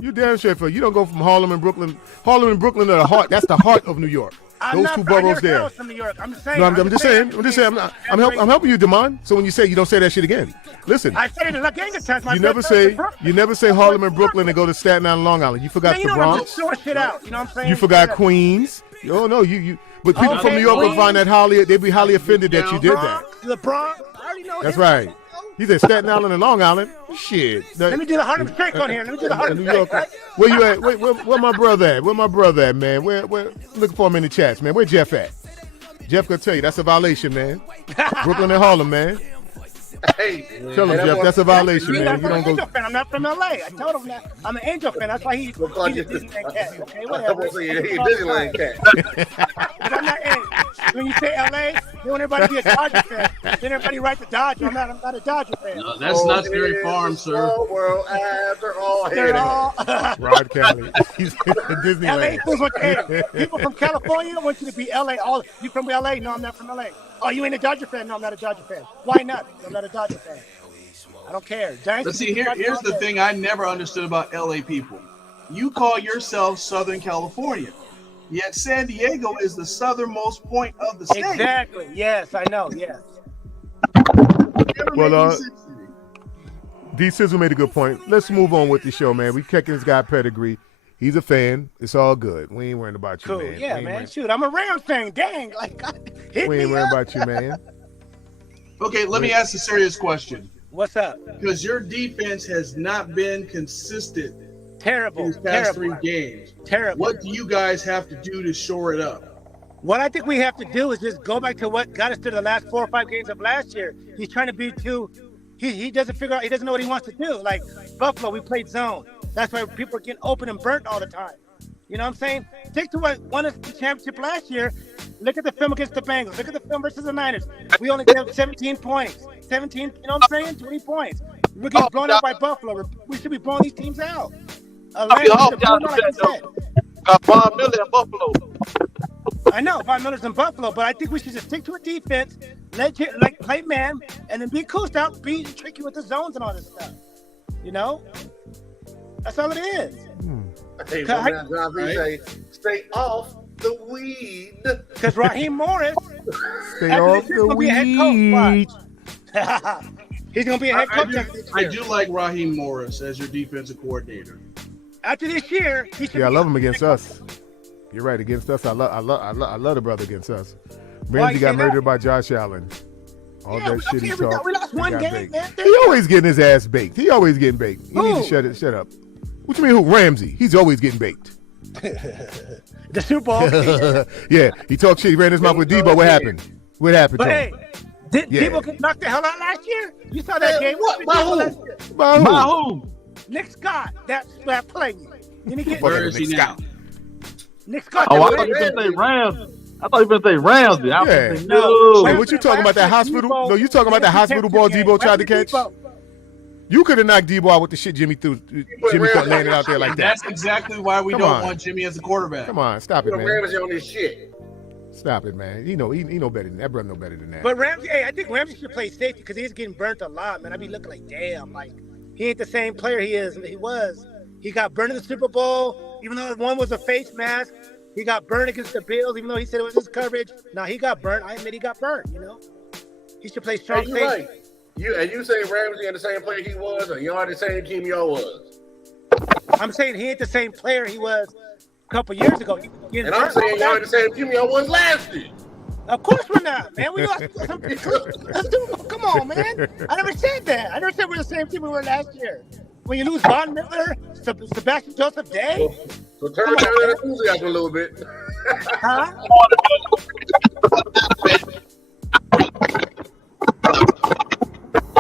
You damn sure ain't from. You don't go from Harlem and Brooklyn. Harlem and Brooklyn are the heart. That's the heart of New York. Those two boroughs there. I'm from New York. I'm saying. No, I'm just saying. I'm helping you, Damon. So when you say you don't say that shit again. Listen. I said it like times. You never say Harlem and Brooklyn and go to Staten Island, Long Island. You forgot the Bronx. Shit out. You know what I'm saying? You forgot Queens. Oh no, you. But people from New York will find that they'd be highly offended that you did that. The Bronx. I already know. That's right. He said Staten Island and Long Island. Shit. Let me do the Harlem Shake on here. New York. Where you at? Where my brother at? Where my brother at, man? Where looking for him in the chats, man. Where Jeff at? Jeff gonna tell you that's a violation, man. Brooklyn and Harlem, man. Hey, tell him, Jeff, that's a violation, man. You don't go. Angel fan. I'm not from LA. I told him that. I'm an Angel fan. That's why he's a Disneyland cat. Okay, whatever. He's a Disneyland cat. I'm not, when you say LA, then everybody be a Dodger fan. Then everybody write the Dodger. I'm not a Dodger fan. No, that's not Dairy Farm, sir. World, they're all Rod Kelly. He's in Disneyland. LA fools with people from California want you to be LA. You from LA? No, I'm not from LA. Oh, you ain't a Dodger fan? No, I'm not a Dodger fan. Why not? I'm not a Dodger fan. I don't care. Let's see, here's the thing I never understood about LA people. You call yourself Southern California, yet San Diego is the southernmost point of the state. Exactly. Yes, I know. Yes. Well, D Sizzle made a good point. Let's move on with the show, man. We checking this guy pedigree. He's a fan. It's all good. We ain't worrying about you, man. Yeah, man. Shoot, I'm a Rams fan. Dang. We ain't worrying about you, man. Okay, let me ask a serious question. What's up? Because your defense has not been consistent. Terrible. These past 3 games. Terrible. What do you guys have to do to shore it up? What I think we have to do is just go back to what got us to the last 4 or 5 games of last year. He's trying to be too. He doesn't figure out. He doesn't know what he wants to do. Like Buffalo, we played zone. That's why people are getting open and burnt all the time. You know what I'm saying? Stick to what won us the championship last year. Look at the film against the Bengals. Look at the film versus the Niners. We only gave 17 points. 17, you know what I'm saying? 20 points. We're getting blown out by Buffalo. We should be blowing these teams out. Von Miller in Buffalo. I know, Von Miller's in Buffalo, but I think we should just stick to a defense, play man, and then be cool out, be tricky with the zones and all this stuff. You know? That's all it is. Hey, say, stay off the weed. Because Raheem Morris, Stay off the weed. He's going to be a head coach. I do like Raheem Morris as your defensive coordinator. After this year, he should. Yeah, I love him against us. You're right, against us. I love the brother against us. Ramsey got murdered by Josh Allen. All that shit he talked. We lost one game, man. He always getting his ass baked. He always getting baked. You need to shut up. What you mean who? Ramsey. He's always getting baked. The Super Bowl. Yeah, he talked shit. He ran his mouth with Debo. What happened? What happened to him? Did Debo get knocked the hell out last year? You saw that game? What? By who? Nick Scott. That's that played. Where is he now? Nick Scott. Oh, I thought you were going to say Ramsey. I thought you were going to say Ramsey. Yeah. No. Hey, what you talking about that hospital? No, you talking about that hospital ball Debo tried to catch? You could have knocked Debo out with the shit Jimmy threw. Jimmy kept laying it out there like that. That's exactly why we don't want Jimmy as a quarterback. Come on, stop it, man. Ramsey on this shit. Stop it, man. He know better than that. Brother know better than that. But Ramsey, I think Ramsey should play safety because he's getting burnt a lot, man. I be looking like, damn, like he ain't the same player he was. He got burned in the Super Bowl, even though one was a face mask. He got burned against the Bills, even though he said it was his coverage. No, he got burnt. I admit he got burnt. He should play strong safety. Right. You say Ramsey ain't the same player he was, or y'all the same team y'all was? I'm saying he ain't the same player he was a couple years ago. And I'm saying y'all ain't the same team y'all was last year. Of course we're not, man. We lost. Come on, man. I never said that. I never said we're the same team we were last year. When you lose Von Miller, Sebastian Joseph Day. So turn down that enthusiasm a little bit. Huh?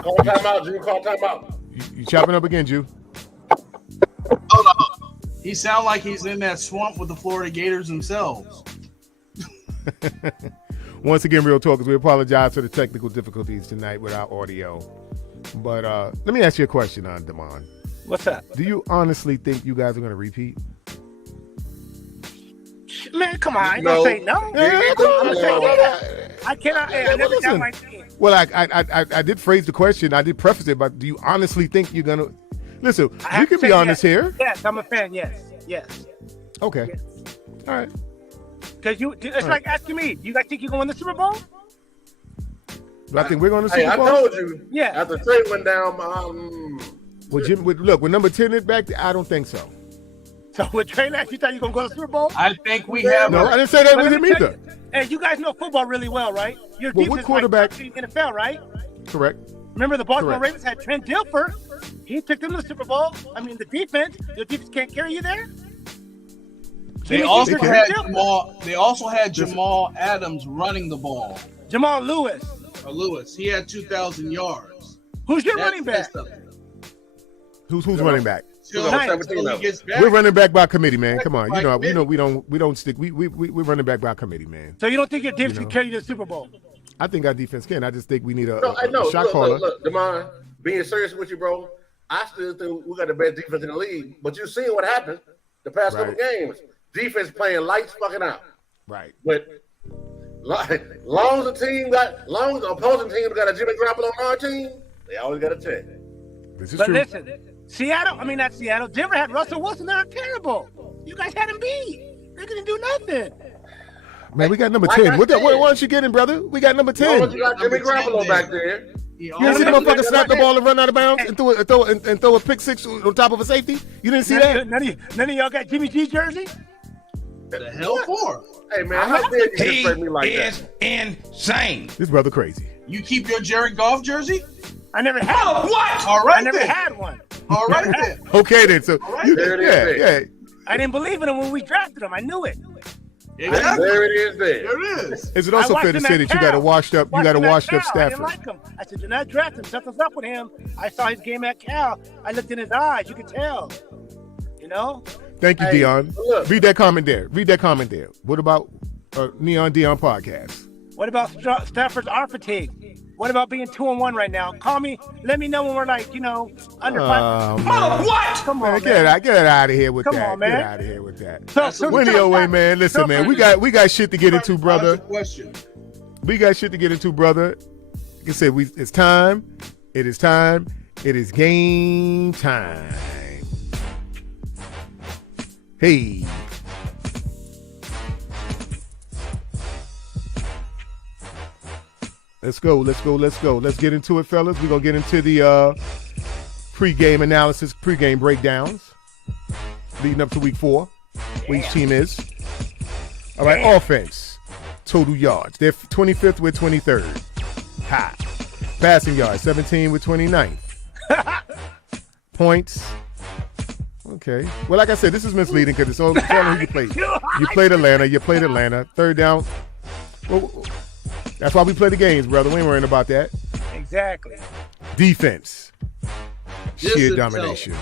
Call timeout, Drew. Call timeout. You chopping up again, Jew? Hold on. He sound like he's in that swamp with the Florida Gators themselves. Once again, Real Talkers, we apologize for the technical difficulties tonight with our audio. But let me ask you a question, Damon. What's that? Do you honestly think you guys are going to repeat? Man, come on. I don't say no. I cannot. I never got my team. Well, I did phrase the question. I did preface it, but do you honestly think you're going to... Listen, you can be honest here. Yes, I'm a fan. Yes. Okay. Yes. All right. Because it's like asking me, you guys think you're going to win the Super Bowl? Do I think we're going to Super Bowl? I told you. Yeah. After trade went down, Well, Jim, look, when number 10 is back, I don't think so. So with Trey Lance, you thought you were going to go to the Super Bowl? I think we have. No, I didn't say that with him either. Hey, you guys know football really well, right? Your Well, defense what quarterback? Like in the NFL, right? Correct. Remember the Baltimore Ravens had Trent Dilfer. He took them to the Super Bowl. I mean, the defense. Your defense can't carry you there. They also had Jamal Adams running the ball. Jamal Lewis. Lewis. He had 2,000 yards. Who's your running back? Who's running back? We're running back by committee, man. Come on, we don't stick. We're running back by committee, man. So you don't think your defense can carry you to the Super Bowl? I think our defense can. I just think we need a shot caller. caller. Look, Damon, being serious with you, bro. I still think we got the best defense in the league. But you've seen what happened the past couple games. Defense playing lights fucking out. Right. But long as the opposing team got a Jimmy Garoppolo on our team, they always got a check. This is but true. Listen, not Seattle. Denver had Russell Wilson. They're terrible. You guys had him beat. They couldn't do nothing. Man, we got number 10. What aren't you getting, brother? We got number 10. You got Jimmy Garoppolo back there. You didn't see the motherfucker snap the ball and run out of bounds and throw a pick six on top of a safety? You didn't see that? None of y'all got Jimmy G jersey? The hell for? Hey, man, how dare you disrespect me like that? He is insane. This brother crazy. You keep your Jared Goff jersey? I never had one. What? All right, I never had one. All right, then. Okay, then. So, yeah. I didn't believe in him when we drafted him. I knew it. Exactly. There it is. There it is. Is it also fair to say that you got a washed up Stafford? Stafford? I didn't like him. I said, do not draft him. Something's up with him. I saw his game at Cal. I looked in his eyes. You could tell. Thank you, Hey, Dion. look. Read that comment there. What about Neon Dion podcast? What about Stafford's arm fatigue? What about being 2-1 right now? Call me. Let me know when we're under 5. What? Come on, man. Get out of here with Come that. on, man. Get out of here with that. So Anyway, man. Listen, man. We got shit to get into, brother. Question. We got shit to get into, brother. Like I said, it's time. It is time. It is game time. Let's go. Let's get into it, fellas. We're going to get into the pregame analysis, pregame breakdowns leading up to week 4, where each team is. All right, offense, total yards. They're 25th with 23rd. Ha. Passing yards, 17 with 29th. Points. Okay. Well, like I said, this is misleading because it's all telling who you played. You played Atlanta. Third down. Well, that's why we play the games, brother. We ain't worrying about that. Exactly. Defense. Sheer domination.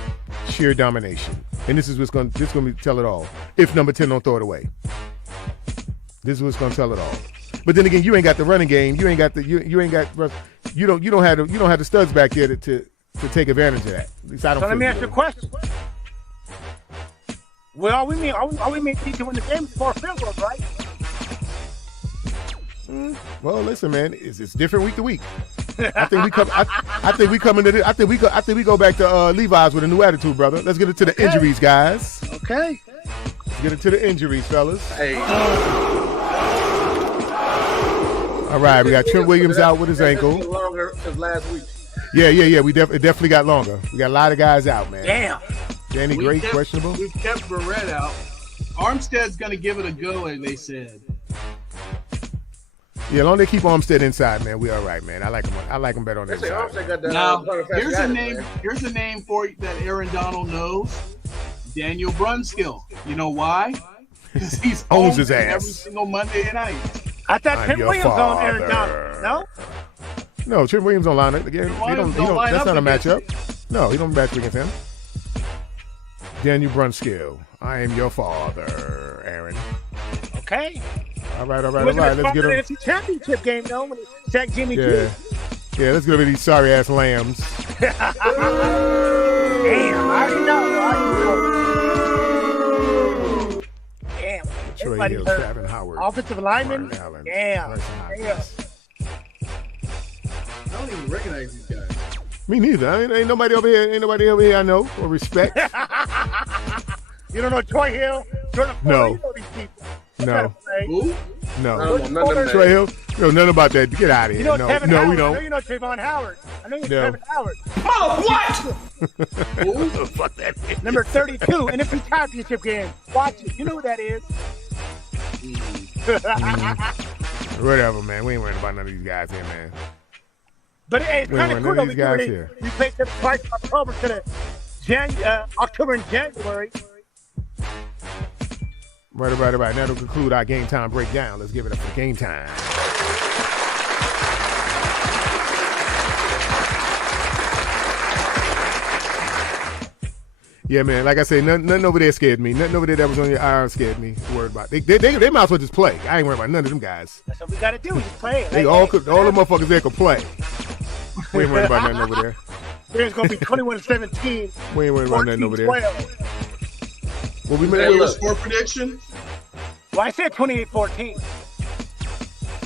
And this is what's going to tell it all. If number 10 don't throw it away. This is what's going to tell it all. But then again, you ain't got the running game. You don't have the studs back there to take advantage of that. At least I don't. So let me ask you a question. Well, all we mean to win the game is 4 field goals, right? Well, listen, man, it's different week to week. I think we go back to Levi's with a new attitude, brother. Let's get into the injuries, guys. Okay. Let's get into the injuries, fellas. Hey. All right, we got Trent Williams out with his ankle. Longer since last week. Yeah. We definitely got longer. We got a lot of guys out, man. Damn. Danny Gray, questionable. We've kept Barrett out. Armstead's going to give it a go, like they said. Yeah, as long as they keep Armstead inside, man, we all right, man. I like him better on that side. Now, here's a name for you that Aaron Donald knows. Daniel Brunskill. You know why? Because he's owns his ass every single Monday night. I thought Trent Williams on Aaron Donald. No? No, Trent Williams don't line up again. That's not a matchup. No, he don't match against him. Daniel Brunskill. I am your father, Aaron. Okay. All right. Let's get him. It's a championship game, though, when he sacked Jimmy G. Yeah, let's get rid of these sorry ass lambs. Damn, I already know. Damn. Troy Hill, Travis Howard. Offensive lineman. Damn. I don't even recognize these guys. Me neither. I mean, ain't nobody over here I know or respect. You don't know Troy Hill? Jordan No. You know these people. No. Who? No. Troy Hill? No, nothing about that. Get out of here. You know Tevin Howard. We don't. I know you know Trayvon Howard. I know you know Tevin Howard. Oh, what? Who the fuck that is? Number 32, NFC Championship game. Watch it. You know who that is. Whatever, man. We ain't worrying about none of these guys here, man. But it's kind of cool though. We played them twice in October October and January. Right. That'll conclude our game time breakdown. Let's give it up for game time. Yeah, man. Like I said, nothing over there scared me. Nothing over there that was on your IR scared me. Worried about. They might as well just play. I ain't worried about none of them guys. That's what we got to do. Just play. All the motherfuckers there could play. We ain't worried about nothing over there. There's going to be 21-17. We ain't worried about nothing over there. Well, we made a score prediction. Well, I said 28-14.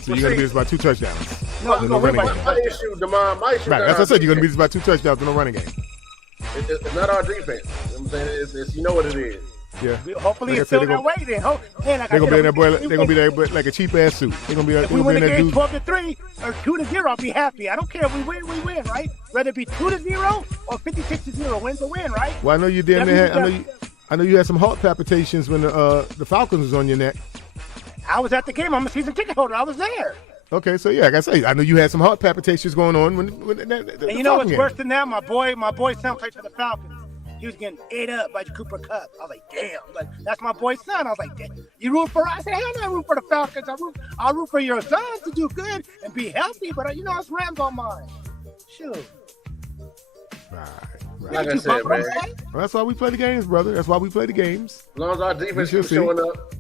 So you're going to beat us by 2 touchdowns. No, running game. My issue. That's what I said. You're going to beat us by 2 touchdowns in no running game. It's not our defense. You know what I'm saying? It's you know what it is. Yeah. Hopefully it's still that way then. They're going to be in that boy. They're going to be there like a cheap ass suit. They're going to be. If we win the game 12-3 or 2-0, I'll be happy. I don't care if we win, right? Whether it be 2-0 or 56-0, wins a win, right? Well, I know you damn near had. I know you had some heart palpitations when the Falcons was on your neck. I was at the game. I'm a season ticket holder. I was there. Okay, so yeah, like I say, I know you had some heart palpitations going on when and you know what's worse than that? My boy son played for the Falcons. He was getting ate up by Cooper Kupp. I was like, damn, that's my boy's son. I was like, damn, you root for? I said, hell no, I root for the Falcons. I'll root for your son to do good and be healthy. But it's Rams on mine. Shoot. Right. Like I said, man. Well, that's why we play the games, brother. That's why we play the games. As long as our defense keeps showing up.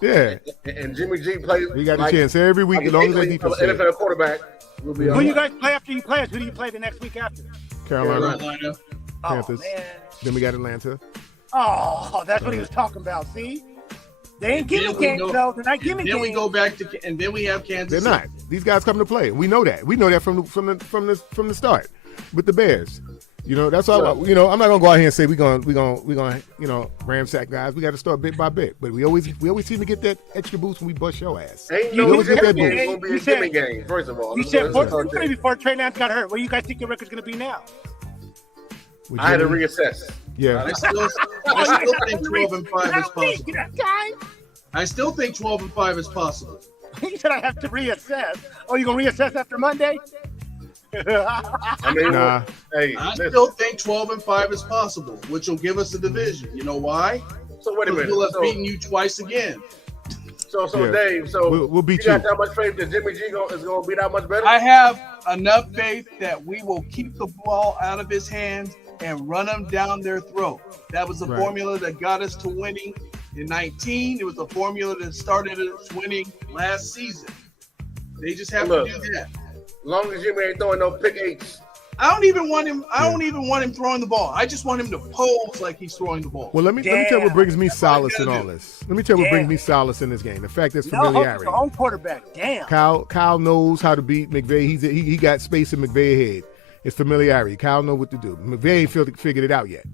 Yeah. And Jimmy G plays. We got the chance every week as long as they defense. NFL quarterback. We'll be Who you guys play after you play us? Who do you play the next week after? Carolina. Panthers. Oh, man. Then we got Atlanta. Oh, that's what he was talking about. See? They ain't giving games, though. They're not giving games. Then we go back to, and then we have Kansas. They're not. These guys come to play. We know that. We know that from the start with the Bears. You know, that's all. You know, I'm not gonna go out here and say we're gonna ramsack guys. We got to start bit by bit. But we always seem to get that extra boost when we bust your ass. Ain't no Jimmy game. It's gonna be a Jimmy game. First of all, you said 14-3 before Trey Lance got hurt. What do you guys think your record's gonna be now? I had to reassess. Yeah. I still think 12-5 is possible. I still think 12-5 is possible. You said I have to reassess. Oh, you gonna reassess after Monday? I mean, nah. Hey, I still think 12-5 is possible, which will give us a division. You know why? So wait a minute. We'll have beaten you twice again. So Dave, we'll beat you got that much faith that Jimmy G is going to be that much better? I have enough faith that we will keep the ball out of his hands and run him down their throat. That was the formula that got us to winning in 19. It was the formula that started us winning last season. They just have to do that. As long as Jimmy ain't throwing no pick eights. I don't even want him throwing the ball. I just want him to pose like he's throwing the ball. Well, let me tell you what brings me solace in all this. Let me tell you what brings me solace in this game. The fact that's familiarity. Home quarterback. Damn. Kyle knows how to beat McVay. He got space in McVay's head. It's familiarity. Kyle knows what to do. McVay ain't figured it out yet.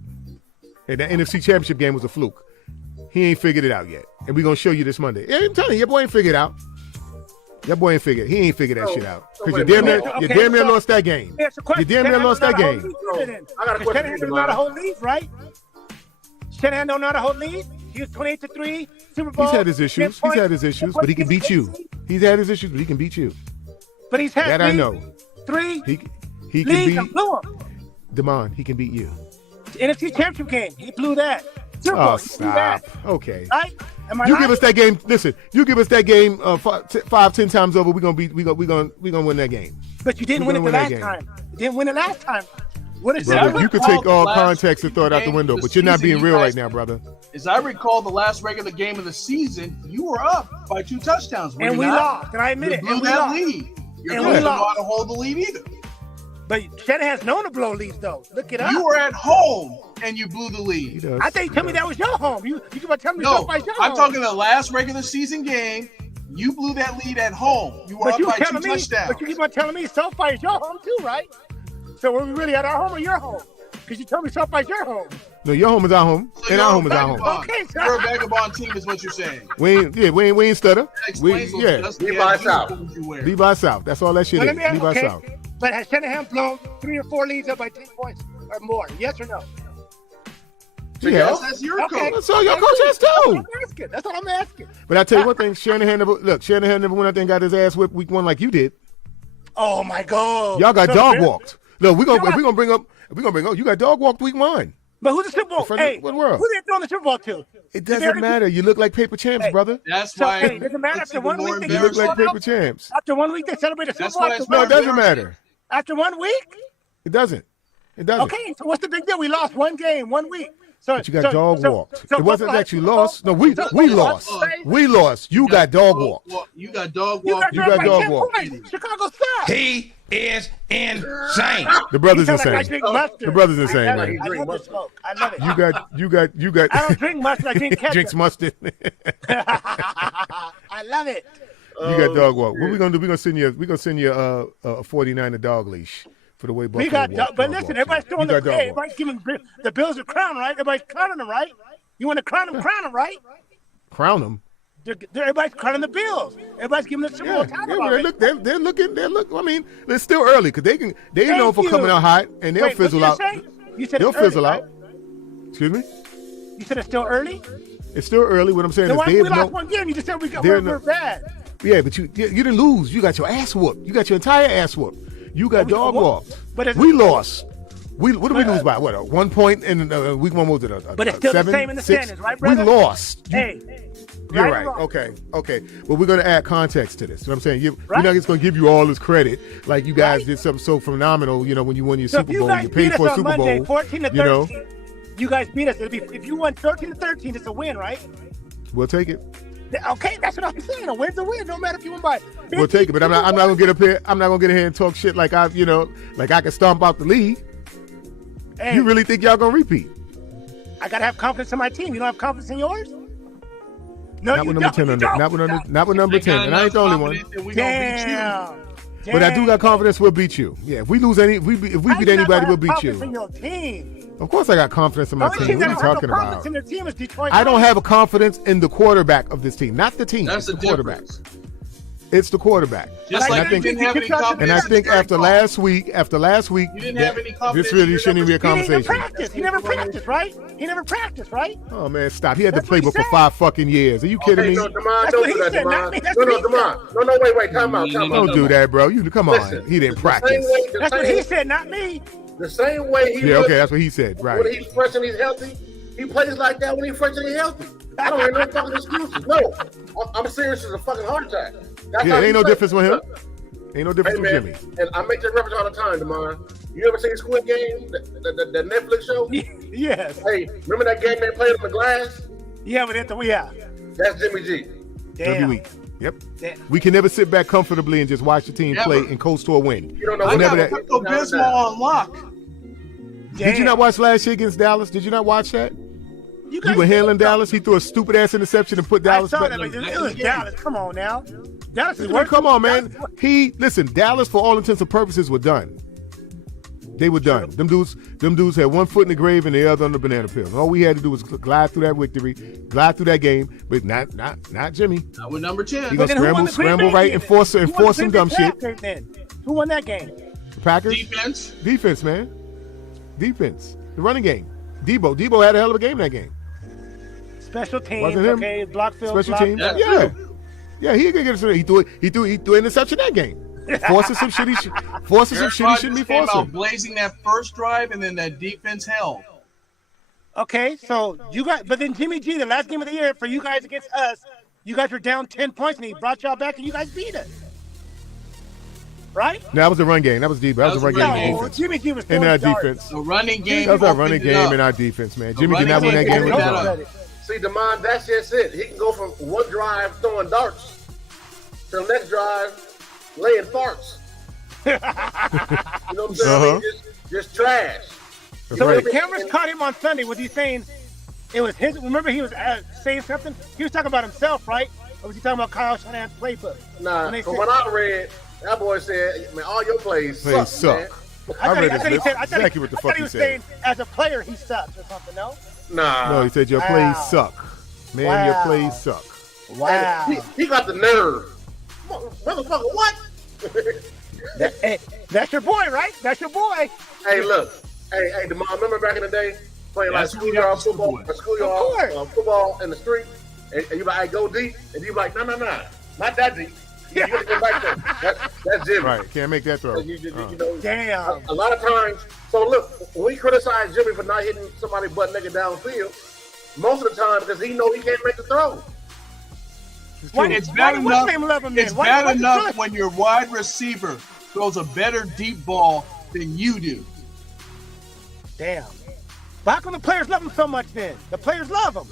And the NFC Championship game was a fluke. He ain't figured it out yet. And we're going to show you this Monday. Yeah, I'm telling you, your boy ain't figured it out. He ain't figured that shit out. Because you damn near lost that game. You damn near lost that game. I got a question. Shanahan don't know how to hold leads, right? Shanahan don't know how to hold leads. He was 28-3, Super Bowl. He's had his issues. But he can beat you. He's had his issues, but he can beat you. But he's had that I know. Three. He can beat Damon. He can beat you. NFC Championship game. He blew that. Super Bowl, stop. Okay. Right? Am I you right? give us that game. Listen, you give us that game 5-10 times over. We're gonna win that game. But you didn't win it the last time. You didn't win it last time. What is brother, that? you could take all context and throw it out the window, but you're not being real right now, brother. As I recall, the last regular game of the season, you were up by 2 touchdowns. And we lost. And I admit it. You blew that lead. You're going to know how to hold the lead either. But Shanahan's known to blow leads, though. Look it up. You were at home and you blew the lead. I think tell me that was your home. You keep on telling me your home. I'm talking the last regular season game. You blew that lead at home. You were up by 2 touchdowns. But you keep on telling me SoFi is your home too, right? So were we really at our home or your home? Because you told me SoFi is your home. No, your home is our home, so and our home is our home. Okay, so you're a vagabond team, is what you're saying. We ain't stutter. Levi South. Levi South. That's all that shit is. Levi South. But has Shanahan blown 3 or 4 leads up by 10 points or more? Yes or no? Yeah, that's your coach. So your coach has too. That's what I'm asking. But I tell you one thing, Shanahan never went out there and got his ass whipped week 1 like you did. Oh my God! Y'all got dog walked. Look, we gonna bring up. You got dog walked week 1. But who's the Super Bowl? Hey, what world? who they throwing the Super Bowl to? It doesn't matter. You look like paper champs, brother. That's why. Hey, doesn't matter after 1 week. You look like paper champs. After 1 week, they celebrate the Super Bowl. No, it doesn't matter. After 1 week? It doesn't. Okay, so what's the big deal? We lost 1 game, 1 week. But you got dog walked. It wasn't that you lost. No, we lost. We lost. You got dog walked. You got dog walked. You got dog walked. Chicago sucks. He is insane. The brother's insane. The brother's insane, man. I love the smoke. I love it. You got. I don't drink mustard. I drink ketchup. Drinks mustard. I love it. You got dog walk. What we gonna do? We gonna send you a 49er dog leash for the way Buffalo. We got dog. But listen, everybody's throwing the. Hey, everybody's giving the Bills a crown, right? Everybody's crowning them, right? You want to crown them, right? Crown them. Everybody's crowning the Bills. Everybody's giving the Super Bowl title. They're looking. I mean, it's still early because they know for coming out hot and they'll fizzle out. You said they'll fizzle out. Excuse me. You said it's still early. It's still early. What I'm saying is we lost 1 game. You just said we're bad. Yeah, but you didn't lose. You got your ass whooped. You got your entire ass whooped. You got dog walked. We lost. What did we lose by? What, 1 point in week 1? Was it but it's still 7, the same in the 6? Standings, right, brother? We lost. You're right. Okay. But we're going to add context to this. You know what I'm saying? We're not just going to give you all this credit like you guys did something so phenomenal, when you won your Super Bowl. You paid for a Super Bowl. 14-13, you guys beat us. If you won 13-13, it's a win, right? We'll take it. Okay, that's what I'm saying. A win's a win, no matter if you win by. We'll take it, but I'm not gonna get up here. I'm not gonna get here and talk shit like I can stomp out the league. Hey, you really think y'all gonna repeat? I gotta have confidence in my team. You don't have confidence in yours? No, not with number 10. Not with number 10. And I ain't the only one. Damn. But I do got confidence we'll beat you. Yeah, if we lose any, if we beat anybody, we'll beat you. In your team. Of course, I got confidence in my team. What are you talking about? In their team is Detroit. I don't have a confidence in the quarterback of this team, not the team. That's the quarterback. It's the quarterback. Just like you didn't have any confidence. And I think after last week, you didn't have any confidence. this really shouldn't even be a conversation. He never practiced, right? Oh man, stop! He had the playbook for 5 fucking years. Are you kidding me? No, Demond, don't do that, Demond. No, wait, time out. Don't do that, bro. Come on. He didn't practice. That's what he said, not me. The same way he okay, that's what he said, right. When he's fresh and he's healthy, he plays like that when he's fresh and he's healthy. I don't hear no fucking excuses. No, I'm serious as a fucking heart attack. Ain't no difference with him. Ain't no difference with Jimmy. And I make that reference all the time, Demond. You ever seen Squid Game, the Netflix show? Yes. Hey, remember that game they played on the glass? Yeah, but that's Jimmy G. Damn. Every week. Yep. Damn. We can never sit back comfortably and just watch the team play and coast to a win. You don't know I got Pepto-Bismol on lock. Did you not watch last year against Dallas? Did you not watch that? You were handling Dallas. He threw a stupid ass interception and put Dallas back. It was Dallas. Come on now. Dallas is working. Come on, man. Dallas for all intents and purposes were done. They were done. Them dudes had one foot in the grave and the other on the banana peel. All we had to do was glide through that victory, glide through that game, but not Jimmy. Not with number 10. He gonna scramble right and force some dumb shit. Who won that game? The Packers. Defense, man. Defense. The running game. Debo had a hell of a game that game. Special teams. Wasn't him? Okay, block field. Special teams. Yeah. He could get it. He threw an interception that game. Forces some shit he shouldn't be forcing. Blazing that first drive and then that defense held. Okay, so but then Jimmy G, the last game of the year for you guys against us, you guys were down 10 points and he brought y'all back and you guys beat us. Right? No, that was the run game. That was deep. That was the run game. No, Jimmy G was in our defense. The running game. That was our running game in our defense, man. Jimmy did not win that game with us. See, Demond, that's just it. He can go from one drive throwing darts to the next drive laying farts. You know what I'm saying? Just trash. So when the cameras caught him on Sunday, was he saying it was his? Remember he was saying something? He was talking about himself, right? Or was he talking about Kyle Shanahan's playbook? Nah, from what I read, that boy said, man, all your plays suck. I read exactly what the fuck he was said. Saying, as a player, he sucks or something, no? Nah. No, he said your plays suck. Man, your plays suck. Wow. He got the nerve. Motherfucker, what? That's your boy, right? That's your boy. Hey, look. Hey, Demond, remember back in the day playing like schoolyard football football in the street? And you like, hey, go deep. And you like, no, not that deep. You gotta go back there. That's Jimmy. Right, can't make that throw. You know, damn. A lot of times. So look, when we criticize Jimmy for not hitting somebody butt naked downfield, most of the time because he know he can't make the throw. It's bad enough when your wide receiver throws a better deep ball than you do. Damn. But how come the players love him so much then? The players love him.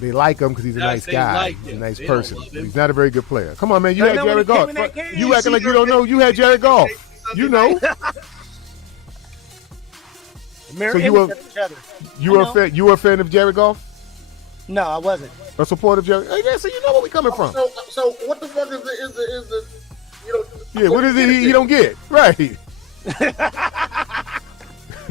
They like him because he's a nice guy. He's a nice person. But he's not a very good player. Come on, man. You had Jared Goff. You acting like you don't know. You had Jared Goff. You know. So you were a fan of Jared Goff? No, I wasn't. A supporter of Jared? Yeah, so you know where we coming from. So what the fuck is the yeah, what is it he don't get? Right.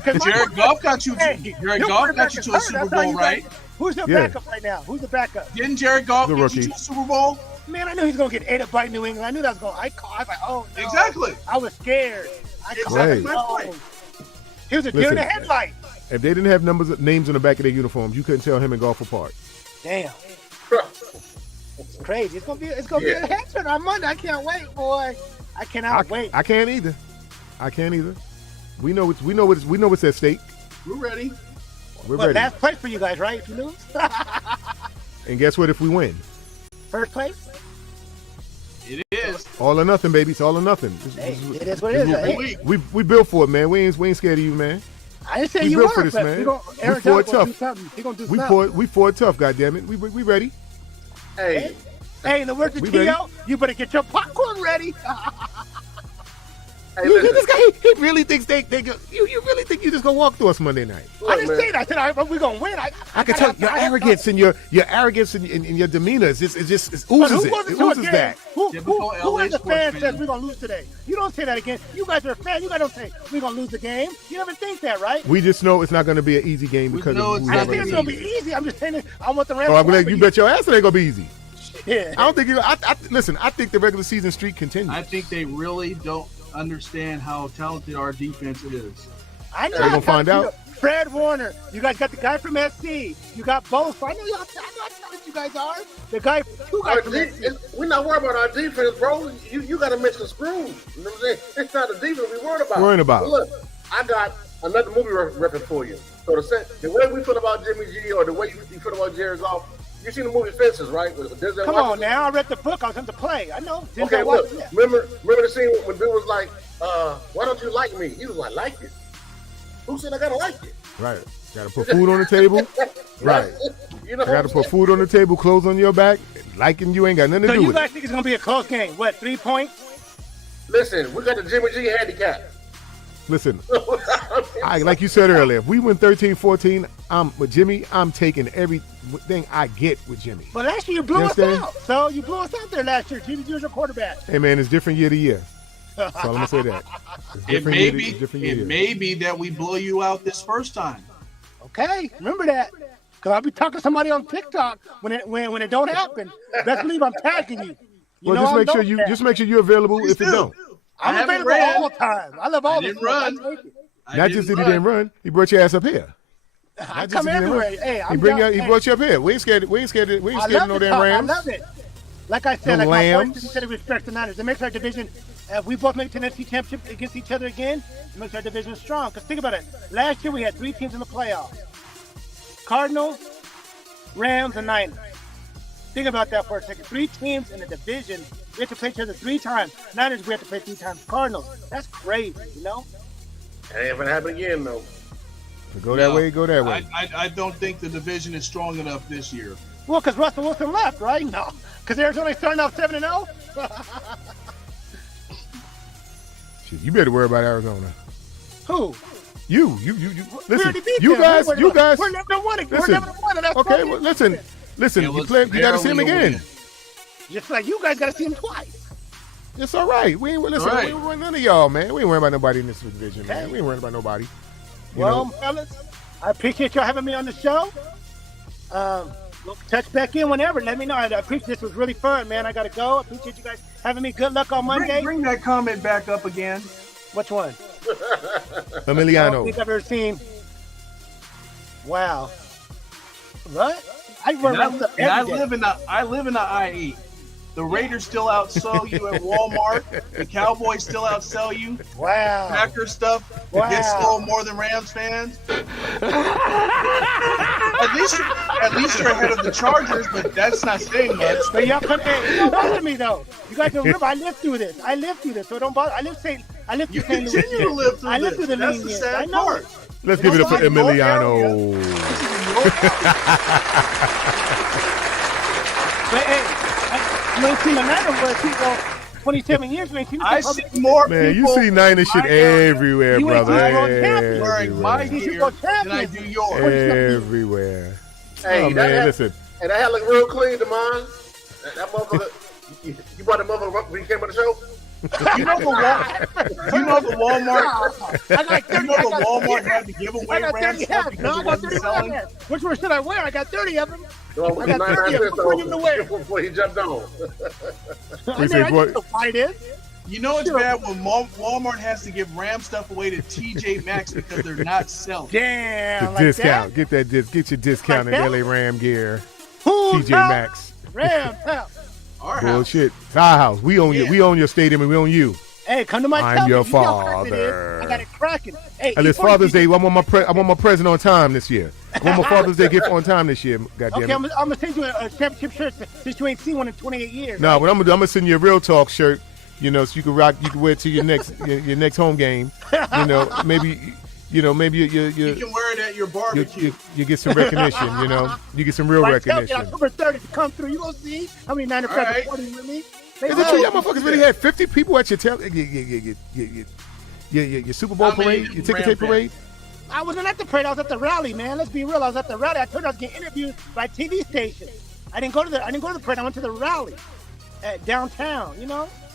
Jared Goff got you. Jared Goff got you to a Super Bowl, right? Who's the backup right now? Who's the backup? Didn't Jared Goff get you to a Super Bowl? Man, I knew he was gonna get ate up by New England. I knew that was going. I was like, oh no. Exactly. I was scared. He was a deer in the headlight. If they didn't have names on the back of their uniforms, you couldn't tell him and Goff apart. Damn. It's crazy. It's gonna be a headset on Monday. I can't wait, boy. I cannot wait. I can't either. We know what's at stake. We're ready. We're ready. Last place for you guys, right? If you lose. And guess what? If we win, first place. It is all or nothing, baby. It's all or nothing. It is what it is. We built for it, man. We ain't scared of you, man. I didn't say we you built were for this, man. We fought tough. He gonna do something. We fought tough. Goddamn it. We ready. Hey, in the words of T.O., you better get your popcorn ready. Hey, this guy, he really thinks they go. You really think you just gonna walk through us Monday night? I didn't say that. I said we're gonna win. I can tell your arrogance and your arrogance and your demeanor. It oozes it. It oozes that. Who as a fan says we're gonna lose today? You don't say that again. You guys are a fan. You guys don't say we're gonna lose the game. You never think that, right? We just know it's not gonna be an easy game because of who's I don't think it's gonna be easy. I'm just saying it. I want the Rams. Oh, I'm glad you bet your ass it ain't gonna be easy. Yeah. I don't think listen. I think the regular season streak continues. I think they really don't understand how talented our defense is. I know. They're gonna find out. Fred Warner. You guys got the guy from SC. You got both. I know how talented you guys are. The guy, two guys from SC. We're not worried about our defense, bro. You got to mix the screws. You know what I'm saying? It's not the defense we're worried about. But look, I got another movie reference for you. So the way we feel about Jimmy G or the way you feel about Jared Goff, you seen the movie Fences, right? With Denzel Come Washington? on now. I read the book. I was in the play. I know. Okay, look. Remember the scene when Bill was like, why don't you like me? He was like it. Who said I gotta like it? Right. Gotta put food on the table. Right. You know, I gotta put food on the table, clothes on your back. Liking you ain't got nothing to do with it. So you guys think it's gonna be a close game? What, 3 points? Listen, we got the Jimmy G handicap. Listen, like you said earlier, if we win 13-14, with Jimmy, I'm taking everything I get with Jimmy. But last year you blew us out. So you blew us out there last year. Jimmy G was your quarterback. Hey, man, it's different year to year. That's all I'm going to say that. It may be that we blow you out this first time. Okay, remember that. Because I'll be talking to somebody on TikTok when it don't happen. Best believe I'm tagging you. Just make sure you're available if it don't. I'm available all the time. I love all the run. Not just that he didn't run, he brought your ass up here. I come everywhere. Hey, he brought you up here. We ain't scared of no damn Rams. I love it. Like I said, my boys said, respect the Niners. It makes our division. If we both make the NFC Championship against each other again, it makes our division strong. Because think about it. Last year we had 3 teams in the playoffs: Cardinals, Rams, and Niners. Think about that for a second. 3 teams in the division. We have to play each other 3 times. Niners, we have to play 3 times. Cardinals. That's crazy, you know? It ain't gonna happen again, though. Go that way. I don't think the division is strong enough this year. Well, because Russell Wilson left, right? No. Because Arizona's starting off 7-0? Shit, you better worry about Arizona. Who? You. Listen, you guys. We're never gonna win. We're never gonna win. Okay, well, listen. You got to see him again. Just like you guys got to see him twice. It's all right. We ain't worried none of y'all, man. We ain't worried about nobody in this division, man. We ain't worried about nobody. Fellas, I appreciate y'all having me on the show. Touch back in whenever. Let me know. I appreciate this. Was really fun, man. I got to go. I appreciate you guys having me. Good luck on Monday. Bring that comment back up again. Which one? Emiliano. I don't think I've ever seen. Wow. What? I live in the IE. The Raiders still outsell you at Walmart. The Cowboys still outsell you. Wow. Packer stuff gets sold more than Rams fans. At least you're ahead of the Chargers, but that's not saying much. But y'all don't bother me though. You guys don't remember I lived through this. So don't bother. I lived through St. Louis. Continue to live through I lived through the That's lean the years. sad I know part. it. Let's give it up for Emiliano. But hey, you ain't seen the Niners where people 27 years. You ain't seen I see more man, people. you see Niners shit everywhere, brother. Wearing my gear than I do yours. Everywhere. Hey, listen. And that had look real clean, Damon. That motherfucker. You brought the motherfucker when you came on the show? You know the Walmart had to give away Rams stuff because it wasn't selling. Which one should I wear? I got 30 of them. No, I got 30 of them. Which one you to wear? Before he jumped on. I know what it is. You know it's bad when Walmart has to give Ram stuff away to TJ Maxx because they're not selling. Damn, the discount. Get your discount in LA Ram gear. TJ Maxx. Ram house. Bullshit. It's our house. We own you. We own your stadium and we own you. Hey, come to my I'm your father. I got it cracking. Hey, and it's Father's Day. I want my present on time this year. I want my Father's Day gift on time this year. Goddamn okay, I'm gonna send you a championship shirt since you ain't seen one in 28 years. No, but I'm gonna send you a Real Talk shirt. You know, so you can wear it to your next home game. You know, maybe maybe you can wear it at your barbecue. You get some recognition. You get some real recognition. October 30th to come through. You gonna see how many Niner fans are partying with me? Is it true y'all motherfuckers really had 50 people at your your Super Bowl parade, your ticket tape parade? I wasn't at the parade. I was at the rally, man. Let's be real. I was at the rally. I told you I was getting interviewed by TV stations. I didn't go to the parade. I went to the rally at downtown.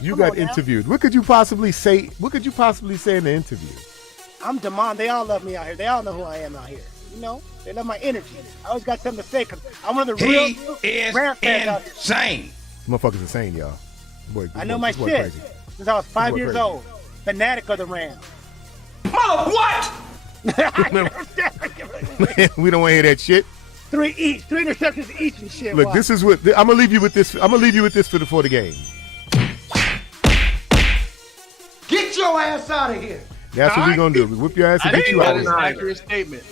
You got interviewed. What could you possibly say? What could you possibly say in the interview? I'm Damon. They all love me out here. They all know who I am out here. They love my energy. I always got something to say because I'm one of the real Ram fans out here. Insane. Motherfuckers insane, y'all. I know my shit since I was 5 years old. Fanatic of the Rams. Mother what? We don't want to hear that shit. 3 interceptions each and shit. Look, this is what I'm gonna leave you with this. I'm gonna leave you with this for the game. Get your ass out of here. That's what we're gonna do. We whip your ass and get you out of here. That is an accurate statement.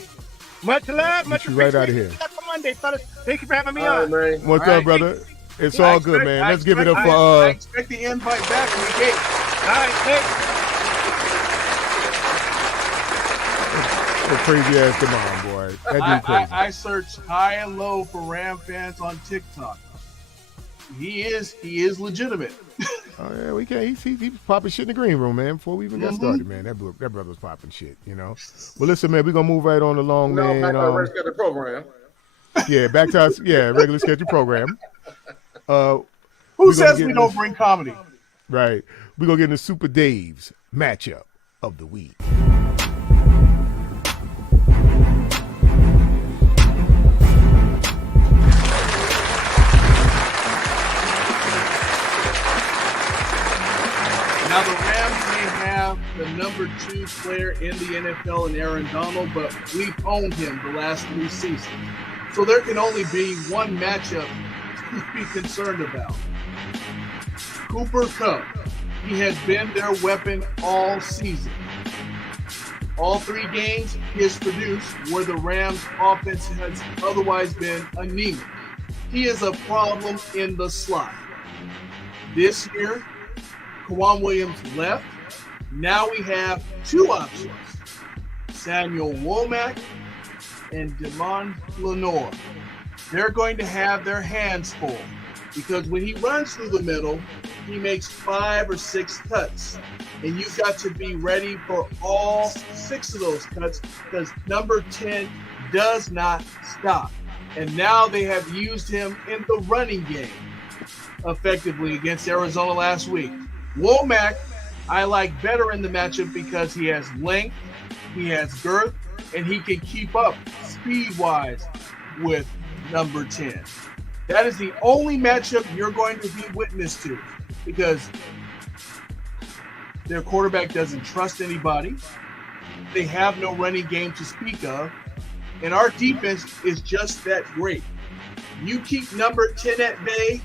Much love, much you right out of here. Monday, fellas. Thank you for having me on. Man. What's up, brother? It's all good, man. Let's give it up for I expect the invite back when we get. All right, thanks. crazy ass Damon, boy. That dude crazy. I searched high and low for Ram fans on TikTok. He is legitimate. Oh yeah, we can't. He was popping shit in the green room, man. Before we even got started, man. That brother was popping shit, Well, listen, man, we gonna move right on along, man. Back to our regular scheduled program. Yeah, back to us. Yeah, regular scheduled program. Who says we don't bring comedy? Right. We're gonna get into Super Dave's matchup of the week. Now, the Rams may have the number 2 player in the NFL in Aaron Donald, but we've owned him the last 3 seasons. So there can only be one matchup to be concerned about. Cooper Kupp. He has been their weapon all season. All 3 games he has produced where the Rams' offense has otherwise been anemic. He is a problem in the slot. This year, Kwan Williams left. Now we have 2 options, Samuel Womack and Damon Lenoir. They're going to have their hands full because when he runs through the middle, he makes 5 or 6 cuts. And you've got to be ready for all 6 of those cuts because number 10 does not stop. And now they have used him in the running game effectively against Arizona last week. Womack, I like better in the matchup because he has length, he has girth, and he can keep up speed-wise with number 10. That is the only matchup you're going to be witness to because their quarterback doesn't trust anybody. They have no running game to speak of. And our defense is just that great. You keep number 10 at bay,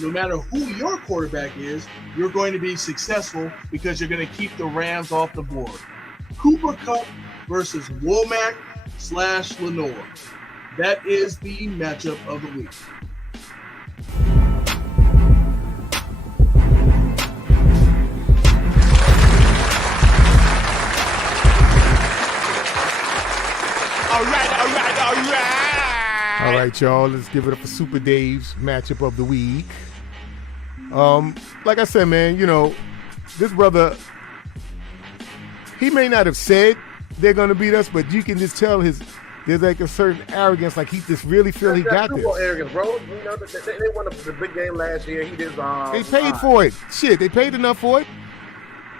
no matter who your quarterback is, you're going to be successful because you're going to keep the Rams off the board. Cooper Kupp versus Womack/Lenoir. That is the matchup of the week. All right. All right, y'all. Let's give it up for Super Dave's matchup of the week. Like I said, man, this brother, he may not have said they're going to beat us, but you can just tell there's like a certain arrogance, like he just really feel he got this. Arrogance, bro. They won the big game last year. He just they paid for it. Shit, they paid enough for it.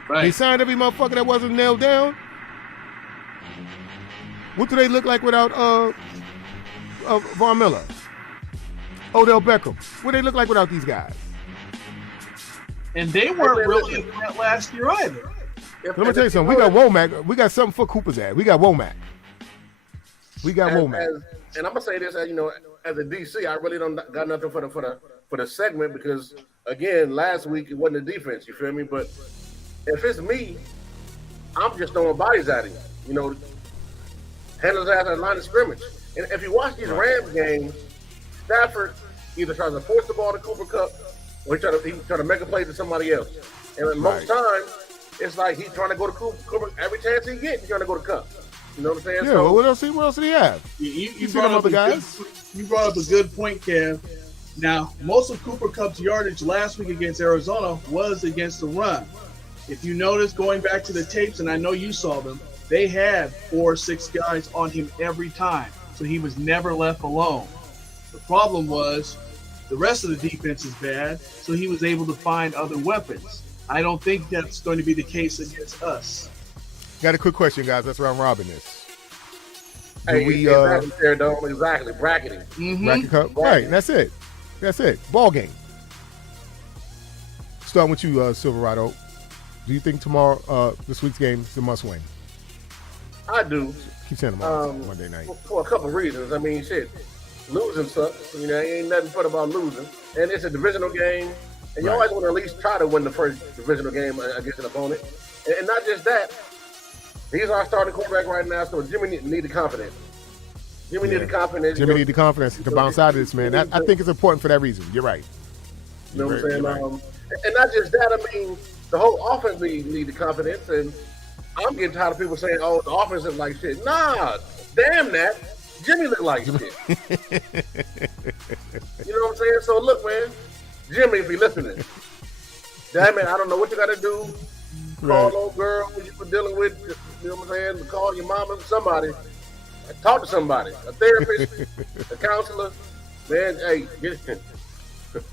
Right. They signed every motherfucker that wasn't nailed down. What do they look like without Von Miller, Odell Beckham? What do they look like without these guys? And they weren't really a threat last year either. Let me tell you something. We got Womack. We got something for Cooper's ass. We got Womack. And I'm gonna say this, as a DC, I really don't got nothing for the segment because again, last week it wasn't the defense. You feel me? But if it's me, I'm just throwing bodies at him. Handle his ass at the line of scrimmage. And if you watch these Rams games, Stafford either tries to force the ball to Cooper Kupp or he try to make a play to somebody else. And most times, it's like he's trying to go to Cooper every chance he gets. He's trying to go to Cup. You know what I'm saying? Yeah. Well, what else did he have? You brought up you brought up a good point, Kev. Now, most of Cooper Kupp's yardage last week against Arizona was against the run. If you notice, going back to the tapes, and I know you saw them, they had 4 or 6 guys on him every time, so he was never left alone. The problem was the rest of the defense is bad, so he was able to find other weapons. I don't think that's going to be the case against us. Got a quick question, guys. That's round robin this. Hey, exactly. Bracketing. Mm-hmm. Bracket Cup. Right, that's it. That's it. Ball game. Starting with you, Silverado. Do you think this week's game is a must-win? I do. Keep saying them Monday night. For a couple of reasons. I mean, shit, losing sucks. You know, ain't nothing fun about losing. And it's a divisional game, and you always want to at least try to win the first divisional game against an opponent. And not just that, he's our starting quarterback right now, so Jimmy need the confidence. Jimmy need the confidence. Jimmy need the confidence to bounce out of this, man. I think it's important for that reason. You're right. You know what I'm saying? Right. And not just that, I mean, the whole offense need the confidence, and I'm getting tired of people saying, "Oh, the offense is like shit." Nah, damn that. Jimmy look like shit. You know what I'm saying? So look, man, Jimmy, if you're listening, damn it, I don't know what you got to do. Call old girl you were dealing with. You know what I'm saying? Call your mama, somebody. Talk to somebody, a therapist, a counselor. Man, hey,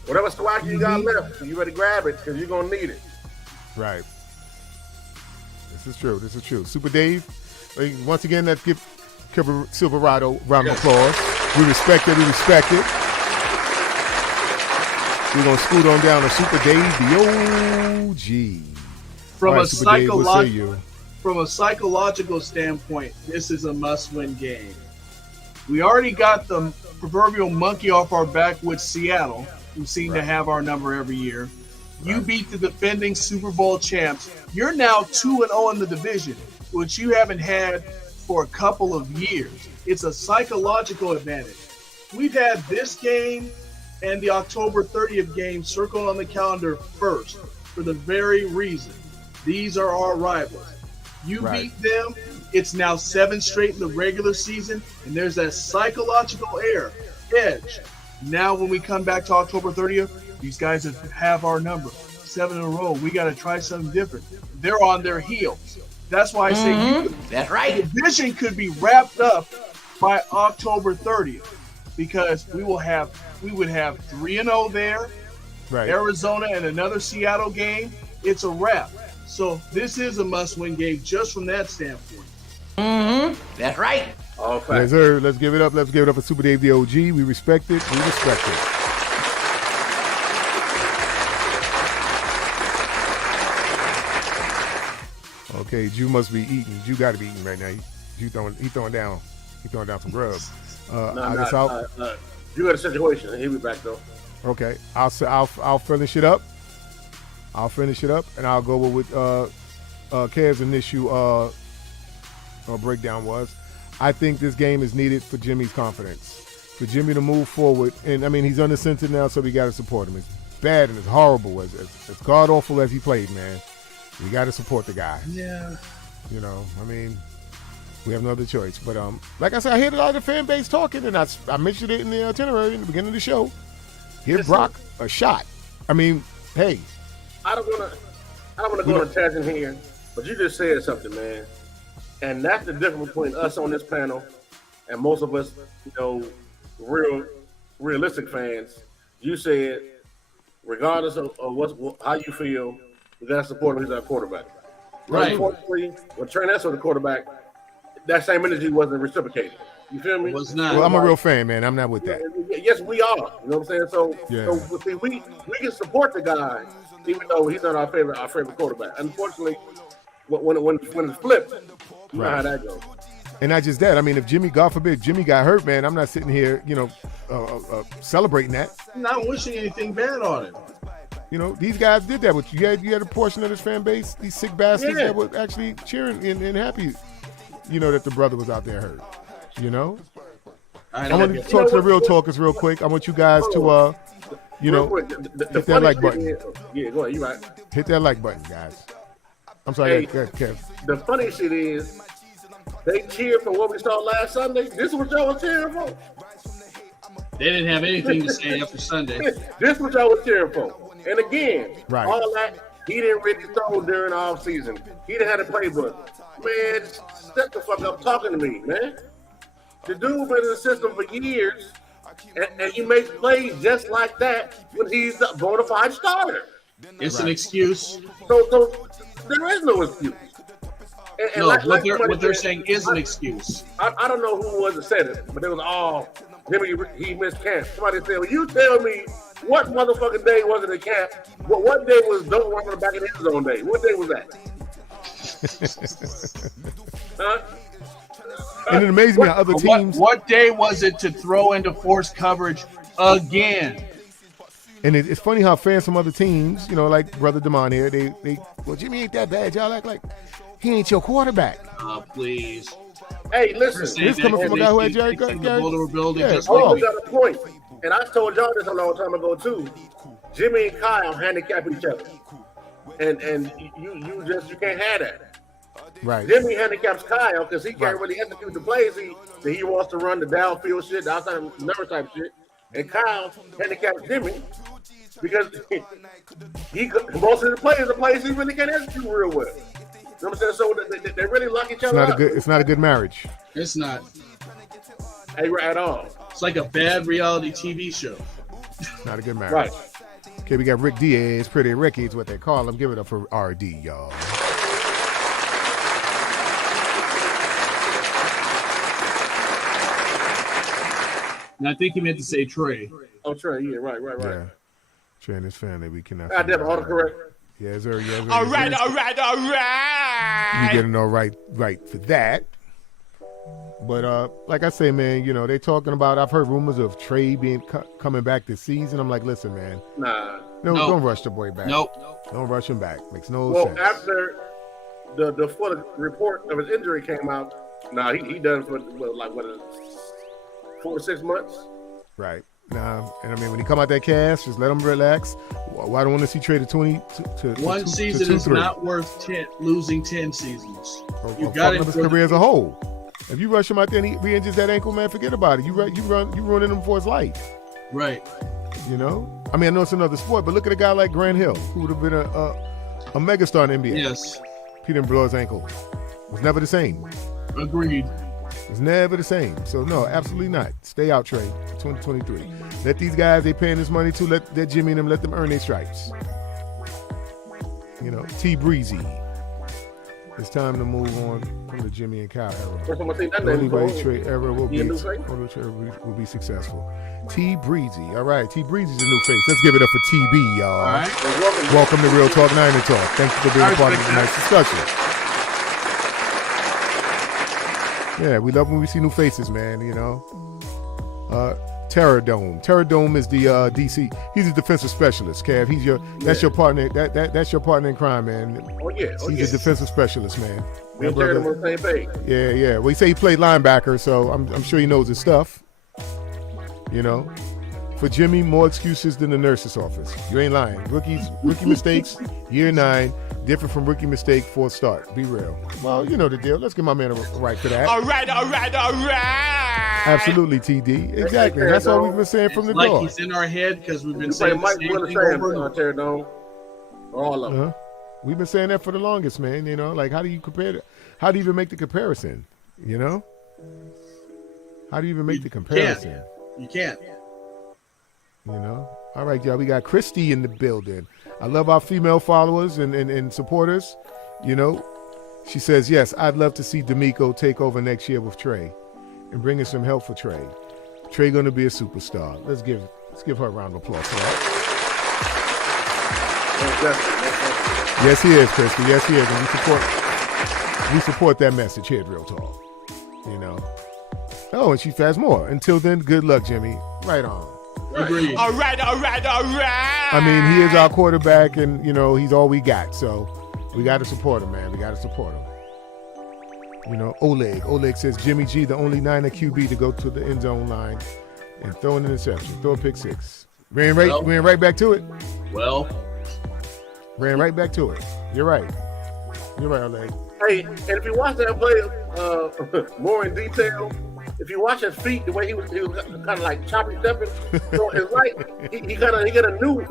whatever swag you got left, you better grab it because you're gonna need it. Right. This is true. Super Dave, once again, let's give Silverado a round of applause. We respect it. We're going to scoot on down to Super Dave, the OG. From a psychological standpoint, this is a must-win game. We already got the proverbial monkey off our back with Seattle, who seem to have our number every year. You beat the defending Super Bowl champs. You're now 2-0 in the division, which you haven't had for a couple of years. It's a psychological advantage. We've had this game and the October 30th game circled on the calendar first for the very reason. These are our rivals. You beat them. It's now 7 straight in the regular season, and there's that psychological edge. Now when we come back to October 30th, these guys have our number. 7 in a row. We got to try something different. They're on their heels. That's why I say that's right. The division could be wrapped up by October 30th because we would have 3-0 there, Arizona and another Seattle game. It's a wrap. So this is a must-win game just from that standpoint. That's right. Yes, sir. Let's give it up. Let's give it up for Super Dave, the OG. We respect it. Okay, Jew must be eating. Jew got to be eating right now. He throwing down some grub. You got a situation. He'll be back though. Okay, I'll finish it up. And I'll go with Kev's initial breakdown was. I think this game is needed for Jimmy's confidence, for Jimmy to move forward. And I mean, he's under center now, so we got to support him. As bad and as horrible as god awful as he played, man. We got to support the guy. Yeah. You know, I mean, we have no other choice. But like I said, I hear a lot of the fan base talking, and I mentioned it in the itinerary in the beginning of the show. Give Brock a shot. I mean, hey. I don't want to go on a tangent here, but you just said something, man. And that's the difference between us on this panel and most of us, you know, realistic fans. You said, regardless of how you feel, we got to support him. He's our quarterback. Right. Unfortunately, when Trent Ness was the quarterback, that same energy wasn't reciprocated. You feel me? It was not. Well, I'm a real fan, man. I'm not with that. Yes, we are. You know what I'm saying? So we can support the guy, even though he's not our favorite quarterback. Unfortunately, when it's flipped, you know how that goes. And not just that. I mean, if God forbid, Jimmy got hurt, man, I'm not sitting here, celebrating that. I'm not wishing anything bad on him. You know, these guys did that with you. You had a portion of this fan base, these sick bastards that were actually cheering and happy, that the brother was out there hurt. You know? I want to talk to the real talkers real quick. I want you guys to, hit that like button. Yeah, go ahead. You right. Hit that like button, guys. I'm sorry, Hey, Kev. the funny shit is, they cheered for what we saw last Sunday. This is what y'all was cheering for. They didn't have anything to say after Sunday. This is what y'all was cheering for. And again, Right. all that, he didn't really throw during the offseason. He didn't have a playbook. Man, shut the fuck up talking to me, man. The dude been in the system for years, and he makes plays just like that when he's a bona fide starter. It's an excuse. So there is no excuse. And No, like what they're said, saying is an excuse. I don't know who it was that said it, but it was all he missed camp. Somebody said, well, you tell me what motherfucking day was it in camp? What day was don't run on the back of the end zone day? What day was that? Huh? And it amazes me how other teams. What day was it to throw into forced coverage again? And it's funny how fans from other teams, like Brother Damon here, they well, Jimmy ain't that bad. Y'all act like he ain't your quarterback. Oh, please. Hey, listen. This coming from a guy who had Jerry Got a point. And I told y'all this a long time ago too. Jimmy and Kyle handicap each other, and you can't have that. Right. Jimmy handicaps Kyle because he can't really execute the plays. He wants to run the downfield shit, the outside number type shit, and Kyle handicaps Jimmy because he most of the plays he really can't execute real well. You know what I'm saying? So they really lock each other up. It's not a good marriage. It's not. Hey, at all. It's like a bad reality TV show. Not a good marriage. Right. Okay, we got Rick Diaz, Pretty Ricky is what they call him. Give it up for RD, y'all. And I think he meant to say Trey. Oh, Trey, yeah, right. Yeah. Trey and his family, we cannot. I never autocorrect. Yes, sir. Yes, sir. All right. You getting all right for that. But like I say, man, they talking about. I've heard rumors of Trey being coming back this season. I'm like, listen, man. Nah. No, don't rush the boy back. Nope. Don't rush him back. Makes no well, sense. Well, after the full report of his injury came out, he done for 4 to 6 months. Right. Nah, and I mean, when he come out that cast, just let him relax. Why don't want to see traded 20 to one to, season to is not worth losing 10 seasons. You got it. His career as a whole. If you rush him out there and he re-injures that ankle, man, forget about it. You ruining him for his life. Right. I mean, I know it's another sport, but look at a guy like Grant Hill, who would have been a megastar in the NBA. Yes. He didn't blow his ankle. It was never the same. Agreed. It's never the same. So, no, absolutely not. Stay out, Trey, 2023. Let these guys they paying this money to, let Jimmy and them, let them earn their stripes. T Breezy. It's time to move on from the Jimmy and Kyle era. The only way Trey era will be successful. T Breezy. All right, T Breezy's a new face. Let's give it up for TB, y'all. All right. Welcome to Real Talk Niner Talk. Thank you for being a part of tonight's discussion. Yeah, we love when we see new faces, man, Terror Dome. Terror Dome is the DC. He's a defensive specialist, Kev. That's your partner. That's your partner in crime, man. Oh yeah. He's a defensive specialist, man. We're on the same page. Yeah. Well, he say he played linebacker, so I'm sure he knows his stuff. For Jimmy, more excuses than the nurse's office. You ain't lying. Rookie mistakes, year 9, different from rookie mistake, 4th start. Be real. Well, you know the deal. Let's give my man a right for that. All right. Absolutely, TD. Exactly. That's all we've been saying from the door. Like he's in our head because we've been saying the same thing over and over. All of them. We've been saying that for the longest, man. Like how do you compare it? How do you even make the comparison? How do you even make the comparison? You can't. All right, y'all. We got Christy in the building. I love our female followers and supporters. She says, yes, I'd love to see D'Amico take over next year with Trey and bring in some help for Trey. Trey going to be a superstar. Let's give her a round of applause for that. Yes, he is, Christy. Yes, he is. And we support that message here at Real Talk. Oh, and she has more. Until then, good luck, Jimmy. Right on. Agreed. All right. I mean, he is our quarterback, and he's all we got. So we got to support him, man. We got to support him. Oleg says Jimmy G, the only Niner QB to go to the end zone line and throw an interception, throw a pick 6. Ran right back to it. Well, ran right back to it. You're right. You're right, LA. Hey, and if you watch that play more in detail, if you watch his feet, the way he was kind of like choppy stepping. So it's like he got a new.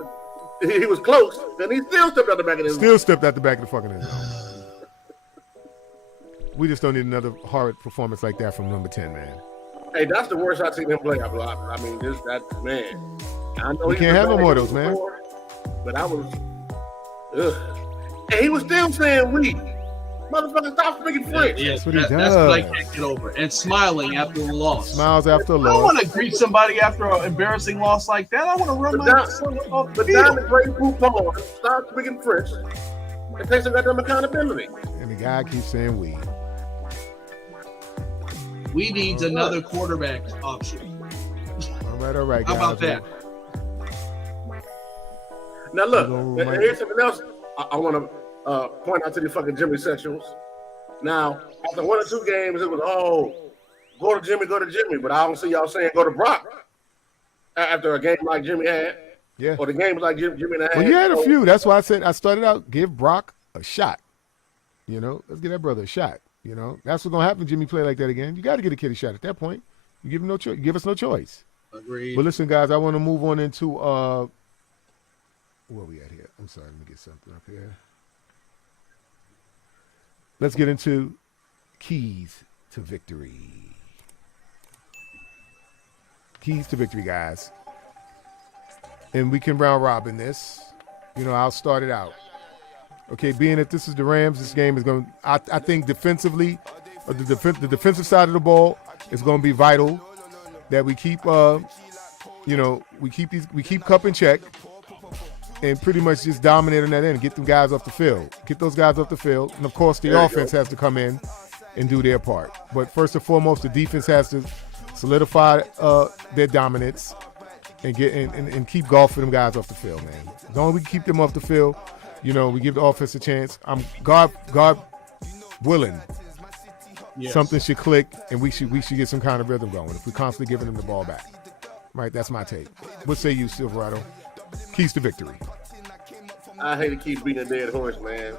He was close, then he still stepped out the back of the end zone. Still stepped out the back of the fucking end zone. We just don't need another horrid performance like that from number 10, man. Hey, that's the worst I've seen him play. I mean, that man. I know we can't have no more of those, man. Before, but I was, and he was still saying we. Motherfucker, stop speaking French. Yeah, that's what he does. That's what I can't get over. And smiling after the loss. Smiles after a loss. I don't want to greet somebody after an embarrassing loss like that. I want to run my son off the field. But field. down the great Poupon, stop speaking French and take some goddamn accountability. And the guy keeps saying we. We need another quarterback option. All right, guys. How about that? Now look, here's something else I want to point out to the fucking Jimmy Sexuals. Now, after 1 or 2 games, it was, go to Jimmy, but I don't see y'all saying go to Brock after a game like Jimmy had. Yeah. Or the games like Jimmy had. Well, you had a few. That's why I said I started out, give Brock a shot. You know, let's give that brother a shot. You know, that's what's going to happen if Jimmy play like that again. You got to get a kid a shot at that point. You give him no choice. Give us no choice. Agreed. But listen, guys, I want to move on into where we at here? I'm sorry, let me get something up here. Let's get into keys to victory. Keys to victory, guys. And we can round robin this. You know, I'll start it out. Okay, being that this is the Rams, this game is going to, I think defensively, the defensive side of the ball is going to be vital that we keep, we keep Kupp in check and pretty much just dominate on that end, get them guys off the field. Get those guys off the field. And, of course, the offense has to come in and do their part. But first and foremost, the defense has to solidify their dominance and keep golfing them guys off the field, man. As long as we keep them off the field, you know, we give the offense a chance. I'm God willing. Yes. Something should click, and we should get some kind of rhythm going if we're constantly giving them the ball back. Right, that's my take. What say you, Silverado? Keys to victory. I hate to keep beating a dead horse, man.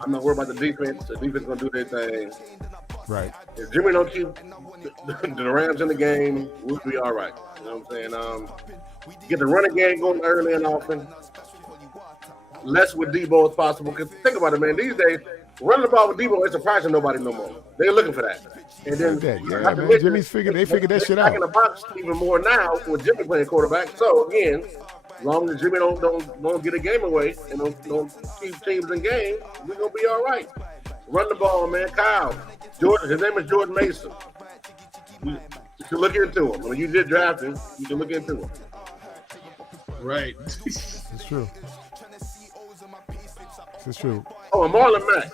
I'm not worried about the defense. The defense gonna do their thing. Right. If Jimmy don't keep the Rams in the game, we'll be all right. You know what I'm saying? Get the running game going early and often. Less with Debo as possible. Because think about it, man. These days, running the ball with Debo ain't surprising nobody no more. They're looking for that. And then man. Jimmy's figured that shit out. In the box even more now with Jimmy playing quarterback. So again, as long as Jimmy don't get a game away and don't keep teams in game, we're gonna be all right. Run the ball, man. Kyle, Jordan. His name is Jordan Mason. You should look into him. When you did draft him, you should look into him. Right. It's true. It's true. Oh, and Marlon Mack.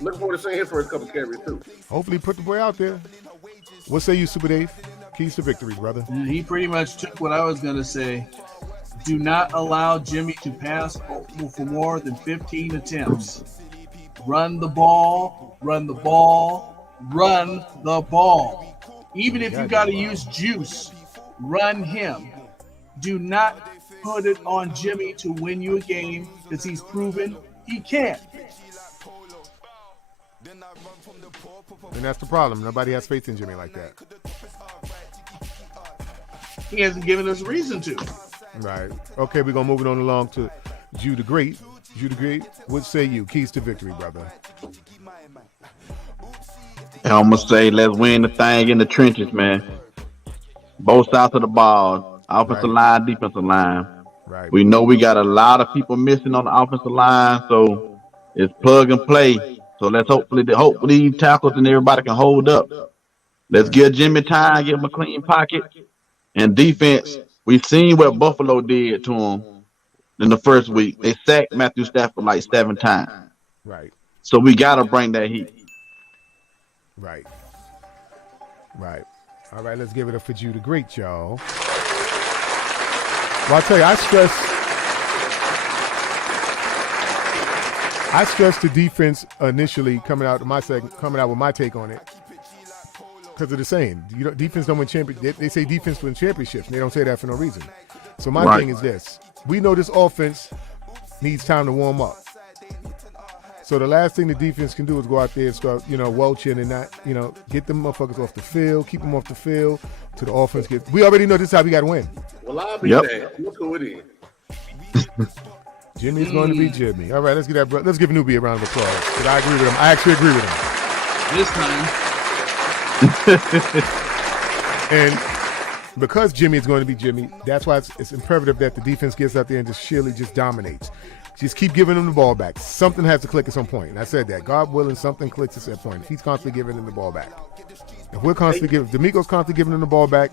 Looking forward to seeing his first couple carries, too. Hopefully put the boy out there. What say you, Super Dave? Keys to victory, brother. He pretty much took what I was going to say. Do not allow Jimmy to pass for more than 15 attempts. Run the ball, run the ball, run the ball. Even if you got to use juice, run him. Do not put it on Jimmy to win you a game because he's proven he can't. And that's the problem. Nobody has faith in Jimmy like that. He hasn't given us reason to. Right. Okay, we're going to move it on along to Jew the Great. Jew the Great, what say you? Keys to victory, brother. I'm going to say let's win the thing in the trenches, man. Both sides of the ball. Offensive line, defensive line. Right. We know we got a lot of people missing on the offensive line, so it's plug and play. So let's hopefully these tackles and everybody can hold up. Let's give Jimmy time, give him a clean pocket. And defense, we've seen what Buffalo did to him in the first week. They sacked Matthew Stafford like 7 times. Right. So we got to bring that heat. Right. Right. All right, let's give it up for Jew the Great, y'all. Well, I tell you, I stress the defense initially coming out with my take on it because of the saying. Defense don't win championships. They say defense wins championships, and they don't say that for no reason. So my thing is this: we know this offense needs time to warm up. So the last thing the defense can do is go out there and start, welching and not, get them motherfuckers off the field, keep them off the field to the offense get. We already know this is how we got to win. Well, I'll be there. Look who it is. Jimmy's going to be Jimmy. All right, let's give Newbie a round of applause. I agree with him. I actually agree with him. This time. And because Jimmy is going to be Jimmy, that's why it's imperative that the defense gets out there and just dominates. Just keep giving him the ball back. Something has to click at some point. And I said that. God willing, something clicks at that point. If he's constantly giving him the ball back. If D'Amico's constantly giving him the ball back,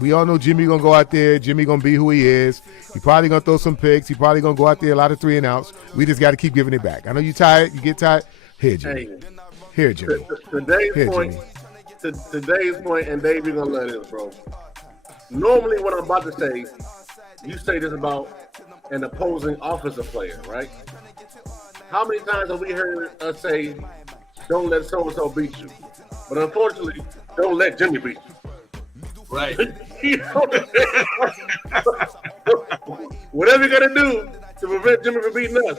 we all know Jimmy going to go out there. Jimmy going to be who he is. He probably going to throw some picks. He probably going to go out there a lot of 3 and outs. We just got to keep giving it back. I know you're tired. You get tired. Here, Jimmy. Here, Jimmy. Today's point, and Dave, you're going to let it, bro. Normally what I'm about to say, you say this about an opposing offensive player, right? How many times have we heard us say, don't let so-and-so beat you? But unfortunately, don't let Jimmy beat you. Right. Whatever you got to do to prevent Jimmy from beating us,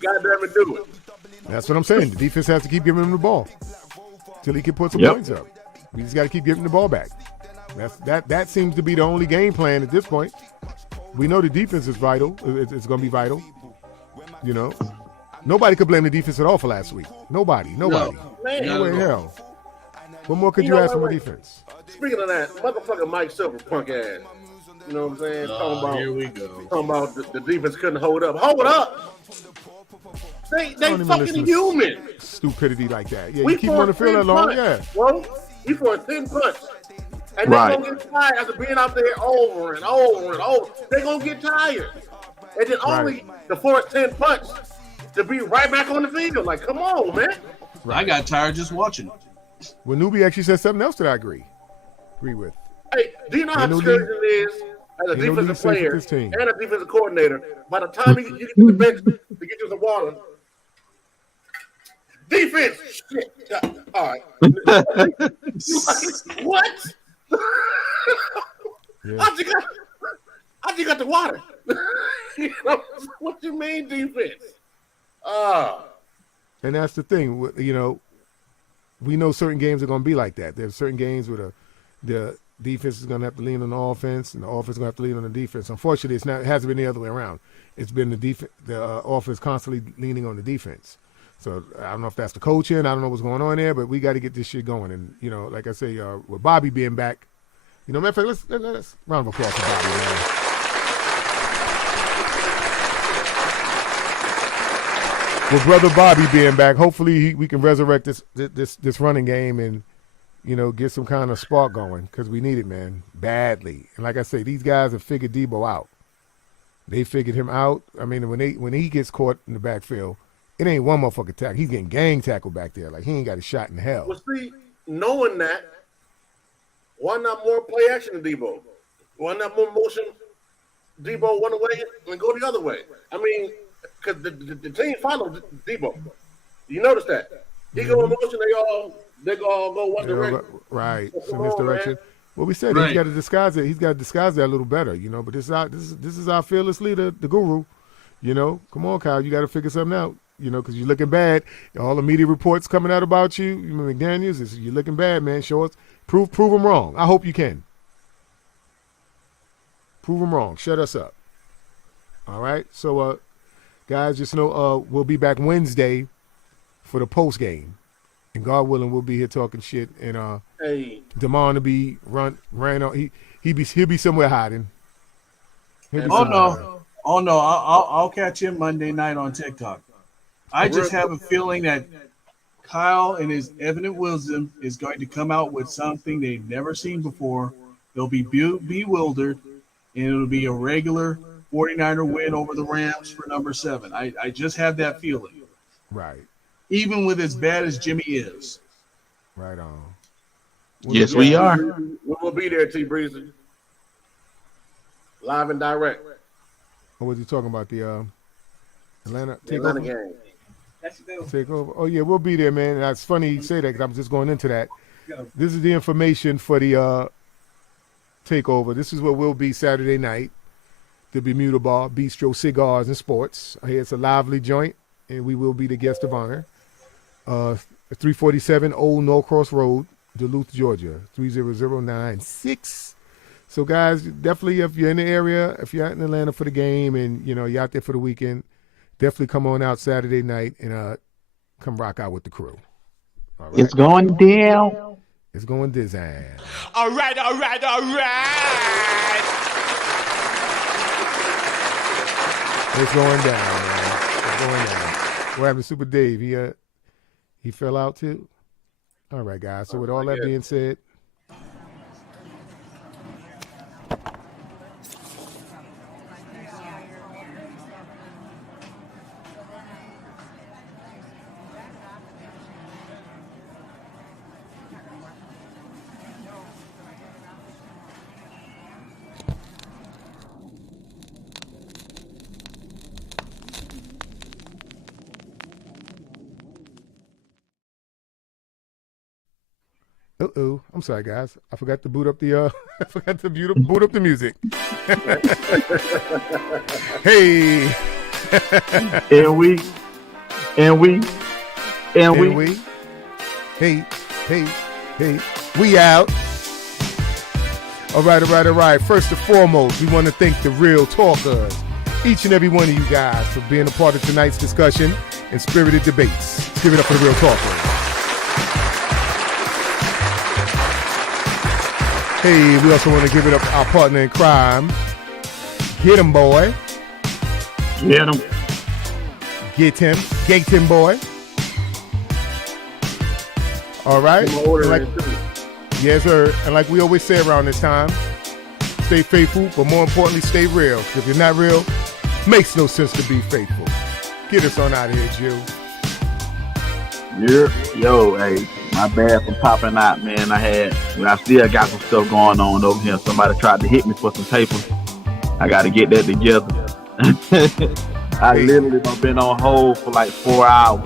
goddamn it, do it. That's what I'm saying. The defense has to keep giving him the ball till he can put some points up. We just got to keep giving the ball back. That seems to be the only game plan at this point. We know the defense is vital. It's going to be vital. Nobody could blame the defense at all for last week. Nobody. No way in hell. What more could you ask from the defense? Speaking of that, motherfucker Mike Silver, punk ass. You know what I'm saying? Here we go. Talking about the defense couldn't hold up. Hold up! They fucking human. Stupidity like that. Yeah, you keep them on the field that long, Well, he for a 10 punch. And they're going to get tired after being out there over and over and over. They're going to get tired. And then only the fourth 10 punch to be right back on the field. Like, come on, man. I got tired just watching. Well, Newbie actually said something else that I agree with. Hey, do you know how discouraging it is as a defensive player and a defensive coordinator? By the time you get to the bench to get you some water, defense, shit. All right. What? How'd you got the water? What you mean defense? And that's the thing, we know certain games are going to be like that. There's certain games where the defense is going to have to lean on the offense, and the offense is going to have to lean on the defense. Unfortunately, it hasn't been the other way around. It's been the offense constantly leaning on the defense. So I don't know if that's the coaching. I don't know what's going on there, but we got to get this shit going. And like I say, with Bobby being back, matter of fact, let's round of applause for Bobby, man. With brother Bobby being back, hopefully we can resurrect this running game and get some kind of spark going because we need it, man, badly. And like I say, these guys have figured Debo out. They figured him out. I mean, when he gets caught in the backfield, it ain't one motherfucker tackle. He's getting gang tackled back there. Like he ain't got a shot in hell. Well, see, knowing that, why not more play action than Debo? Why not more motion? Debo one way and go the other way. I mean, because the team followed Debo. You notice that? He go in motion, they all go one direction. Right. So misdirection. Well, we said he's got to disguise it. He's got to disguise that a little better, But this is our fearless leader, the guru. Come on, Kyle, you got to figure something out. Because you're looking bad. All the media reports coming out about you, McDaniels, you're looking bad, man. Show us, prove them wrong. I hope you can. Prove them wrong. Shut us up. All right. So, guys, just know we'll be back Wednesday for the post game, and God willing, we'll be here talking shit. And Damon will be ran on. He'll be somewhere hiding. No! I'll catch him Monday night on TikTok. I just have a feeling that Kyle and his evident wisdom is going to come out with something they've never seen before. They'll be bewildered, and it'll be a regular 49er win over the Rams for number 7. I just have that feeling. Right. Even with as bad as Jimmy is. Right on. Yes, we are. We'll be there, T Breezy. Live and direct. What was he talking about? The Atlanta game. Takeover. Oh, yeah, we'll be there, man. And it's funny you say that because I'm just going into that. This is the information for the takeover. This is what will be Saturday night. The Bermuda Bar, Bistro, Cigars, and Sports. I hear it's a lively joint. and we will be the guest of honor. 347 Old Norcross Road, Duluth, Georgia, 30096. So, guys, definitely if you're in the area, if you're out in Atlanta for the game and, you're out there for the weekend, definitely come on out Saturday night and come rock out with the crew. All right. It's going down. It's going design. All right. It's going down, man. It's going down. What happened to Super Dave? He fell out too? All right, guys. So with all that being said, I'm sorry, guys. I forgot to boot up the boot up the music. Hey. And we. Hey. We out. All right. First and foremost, we want to thank the Real Talkers, each and every one of you guys, for being a part of tonight's discussion and spirited debates. Let's give it up for the Real Talkers. Hey, we also want to give it up to our partner in crime. Get him, boy. Get him. Get him, boy. All right. Yes, sir. And like we always say around this time, stay faithful, but more importantly, stay real. If you're not real, makes no sense to be faithful. Get us on out of here, Jill. Yeah. Yo, hey, my bad for popping out, man. I still got some stuff going on over here. Somebody tried to hit me for some paper. I got to get that together. I literally been on hold for like 4 hours.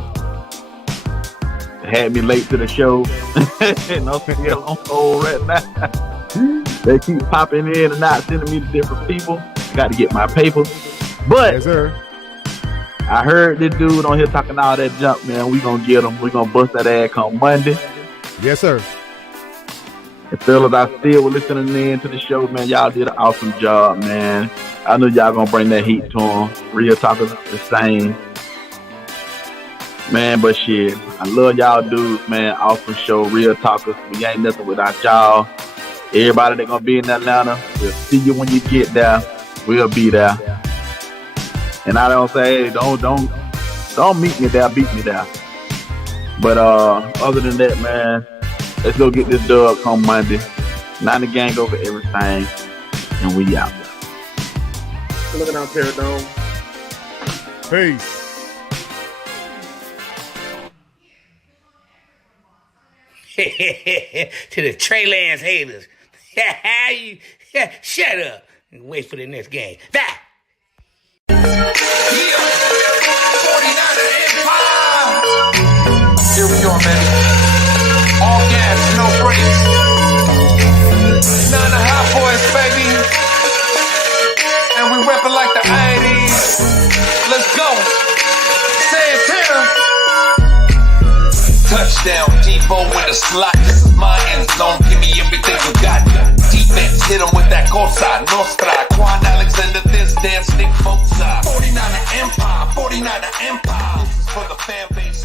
It had me late to the show. And I'm still on hold right now. They keep popping in and out, sending me to different people. Got to get my papers. But yes, sir. I heard this dude on here talking all that junk, man. We gonna get him. We gonna bust that ass come Monday. Yes, sir. And fellas, I still was listening in to the show, man. Y'all did an awesome job, man. I knew y'all gonna bring that heat to him. Real Talkers the same. Man, but shit, I love y'all dudes, man. Awesome show, Real Talkers. We ain't nothing without y'all. Everybody that gonna be in Atlanta, we'll see you when you get there. We'll be there. And I don't say, hey, don't meet me there, beat me there. But other than that, man, let's go get this dub come Monday. 90 gang over everything, and we out. Good looking out, Terradome. Peace. To the Trey Lance haters. Shut up and wait for the next game. Bye. Here we go, man. All gas, no brakes. 9 and a half boys, baby. And we reppin' like the 80s. Let's go. Santana. Touchdown, Debo in the slot. This is my end zone. Give me everything you got. Defense, hit him with that Cosa Nostra. Quan Alexander, this dance, Nick Bosa. 49er Empire, 49er Empire. This is for the fan base.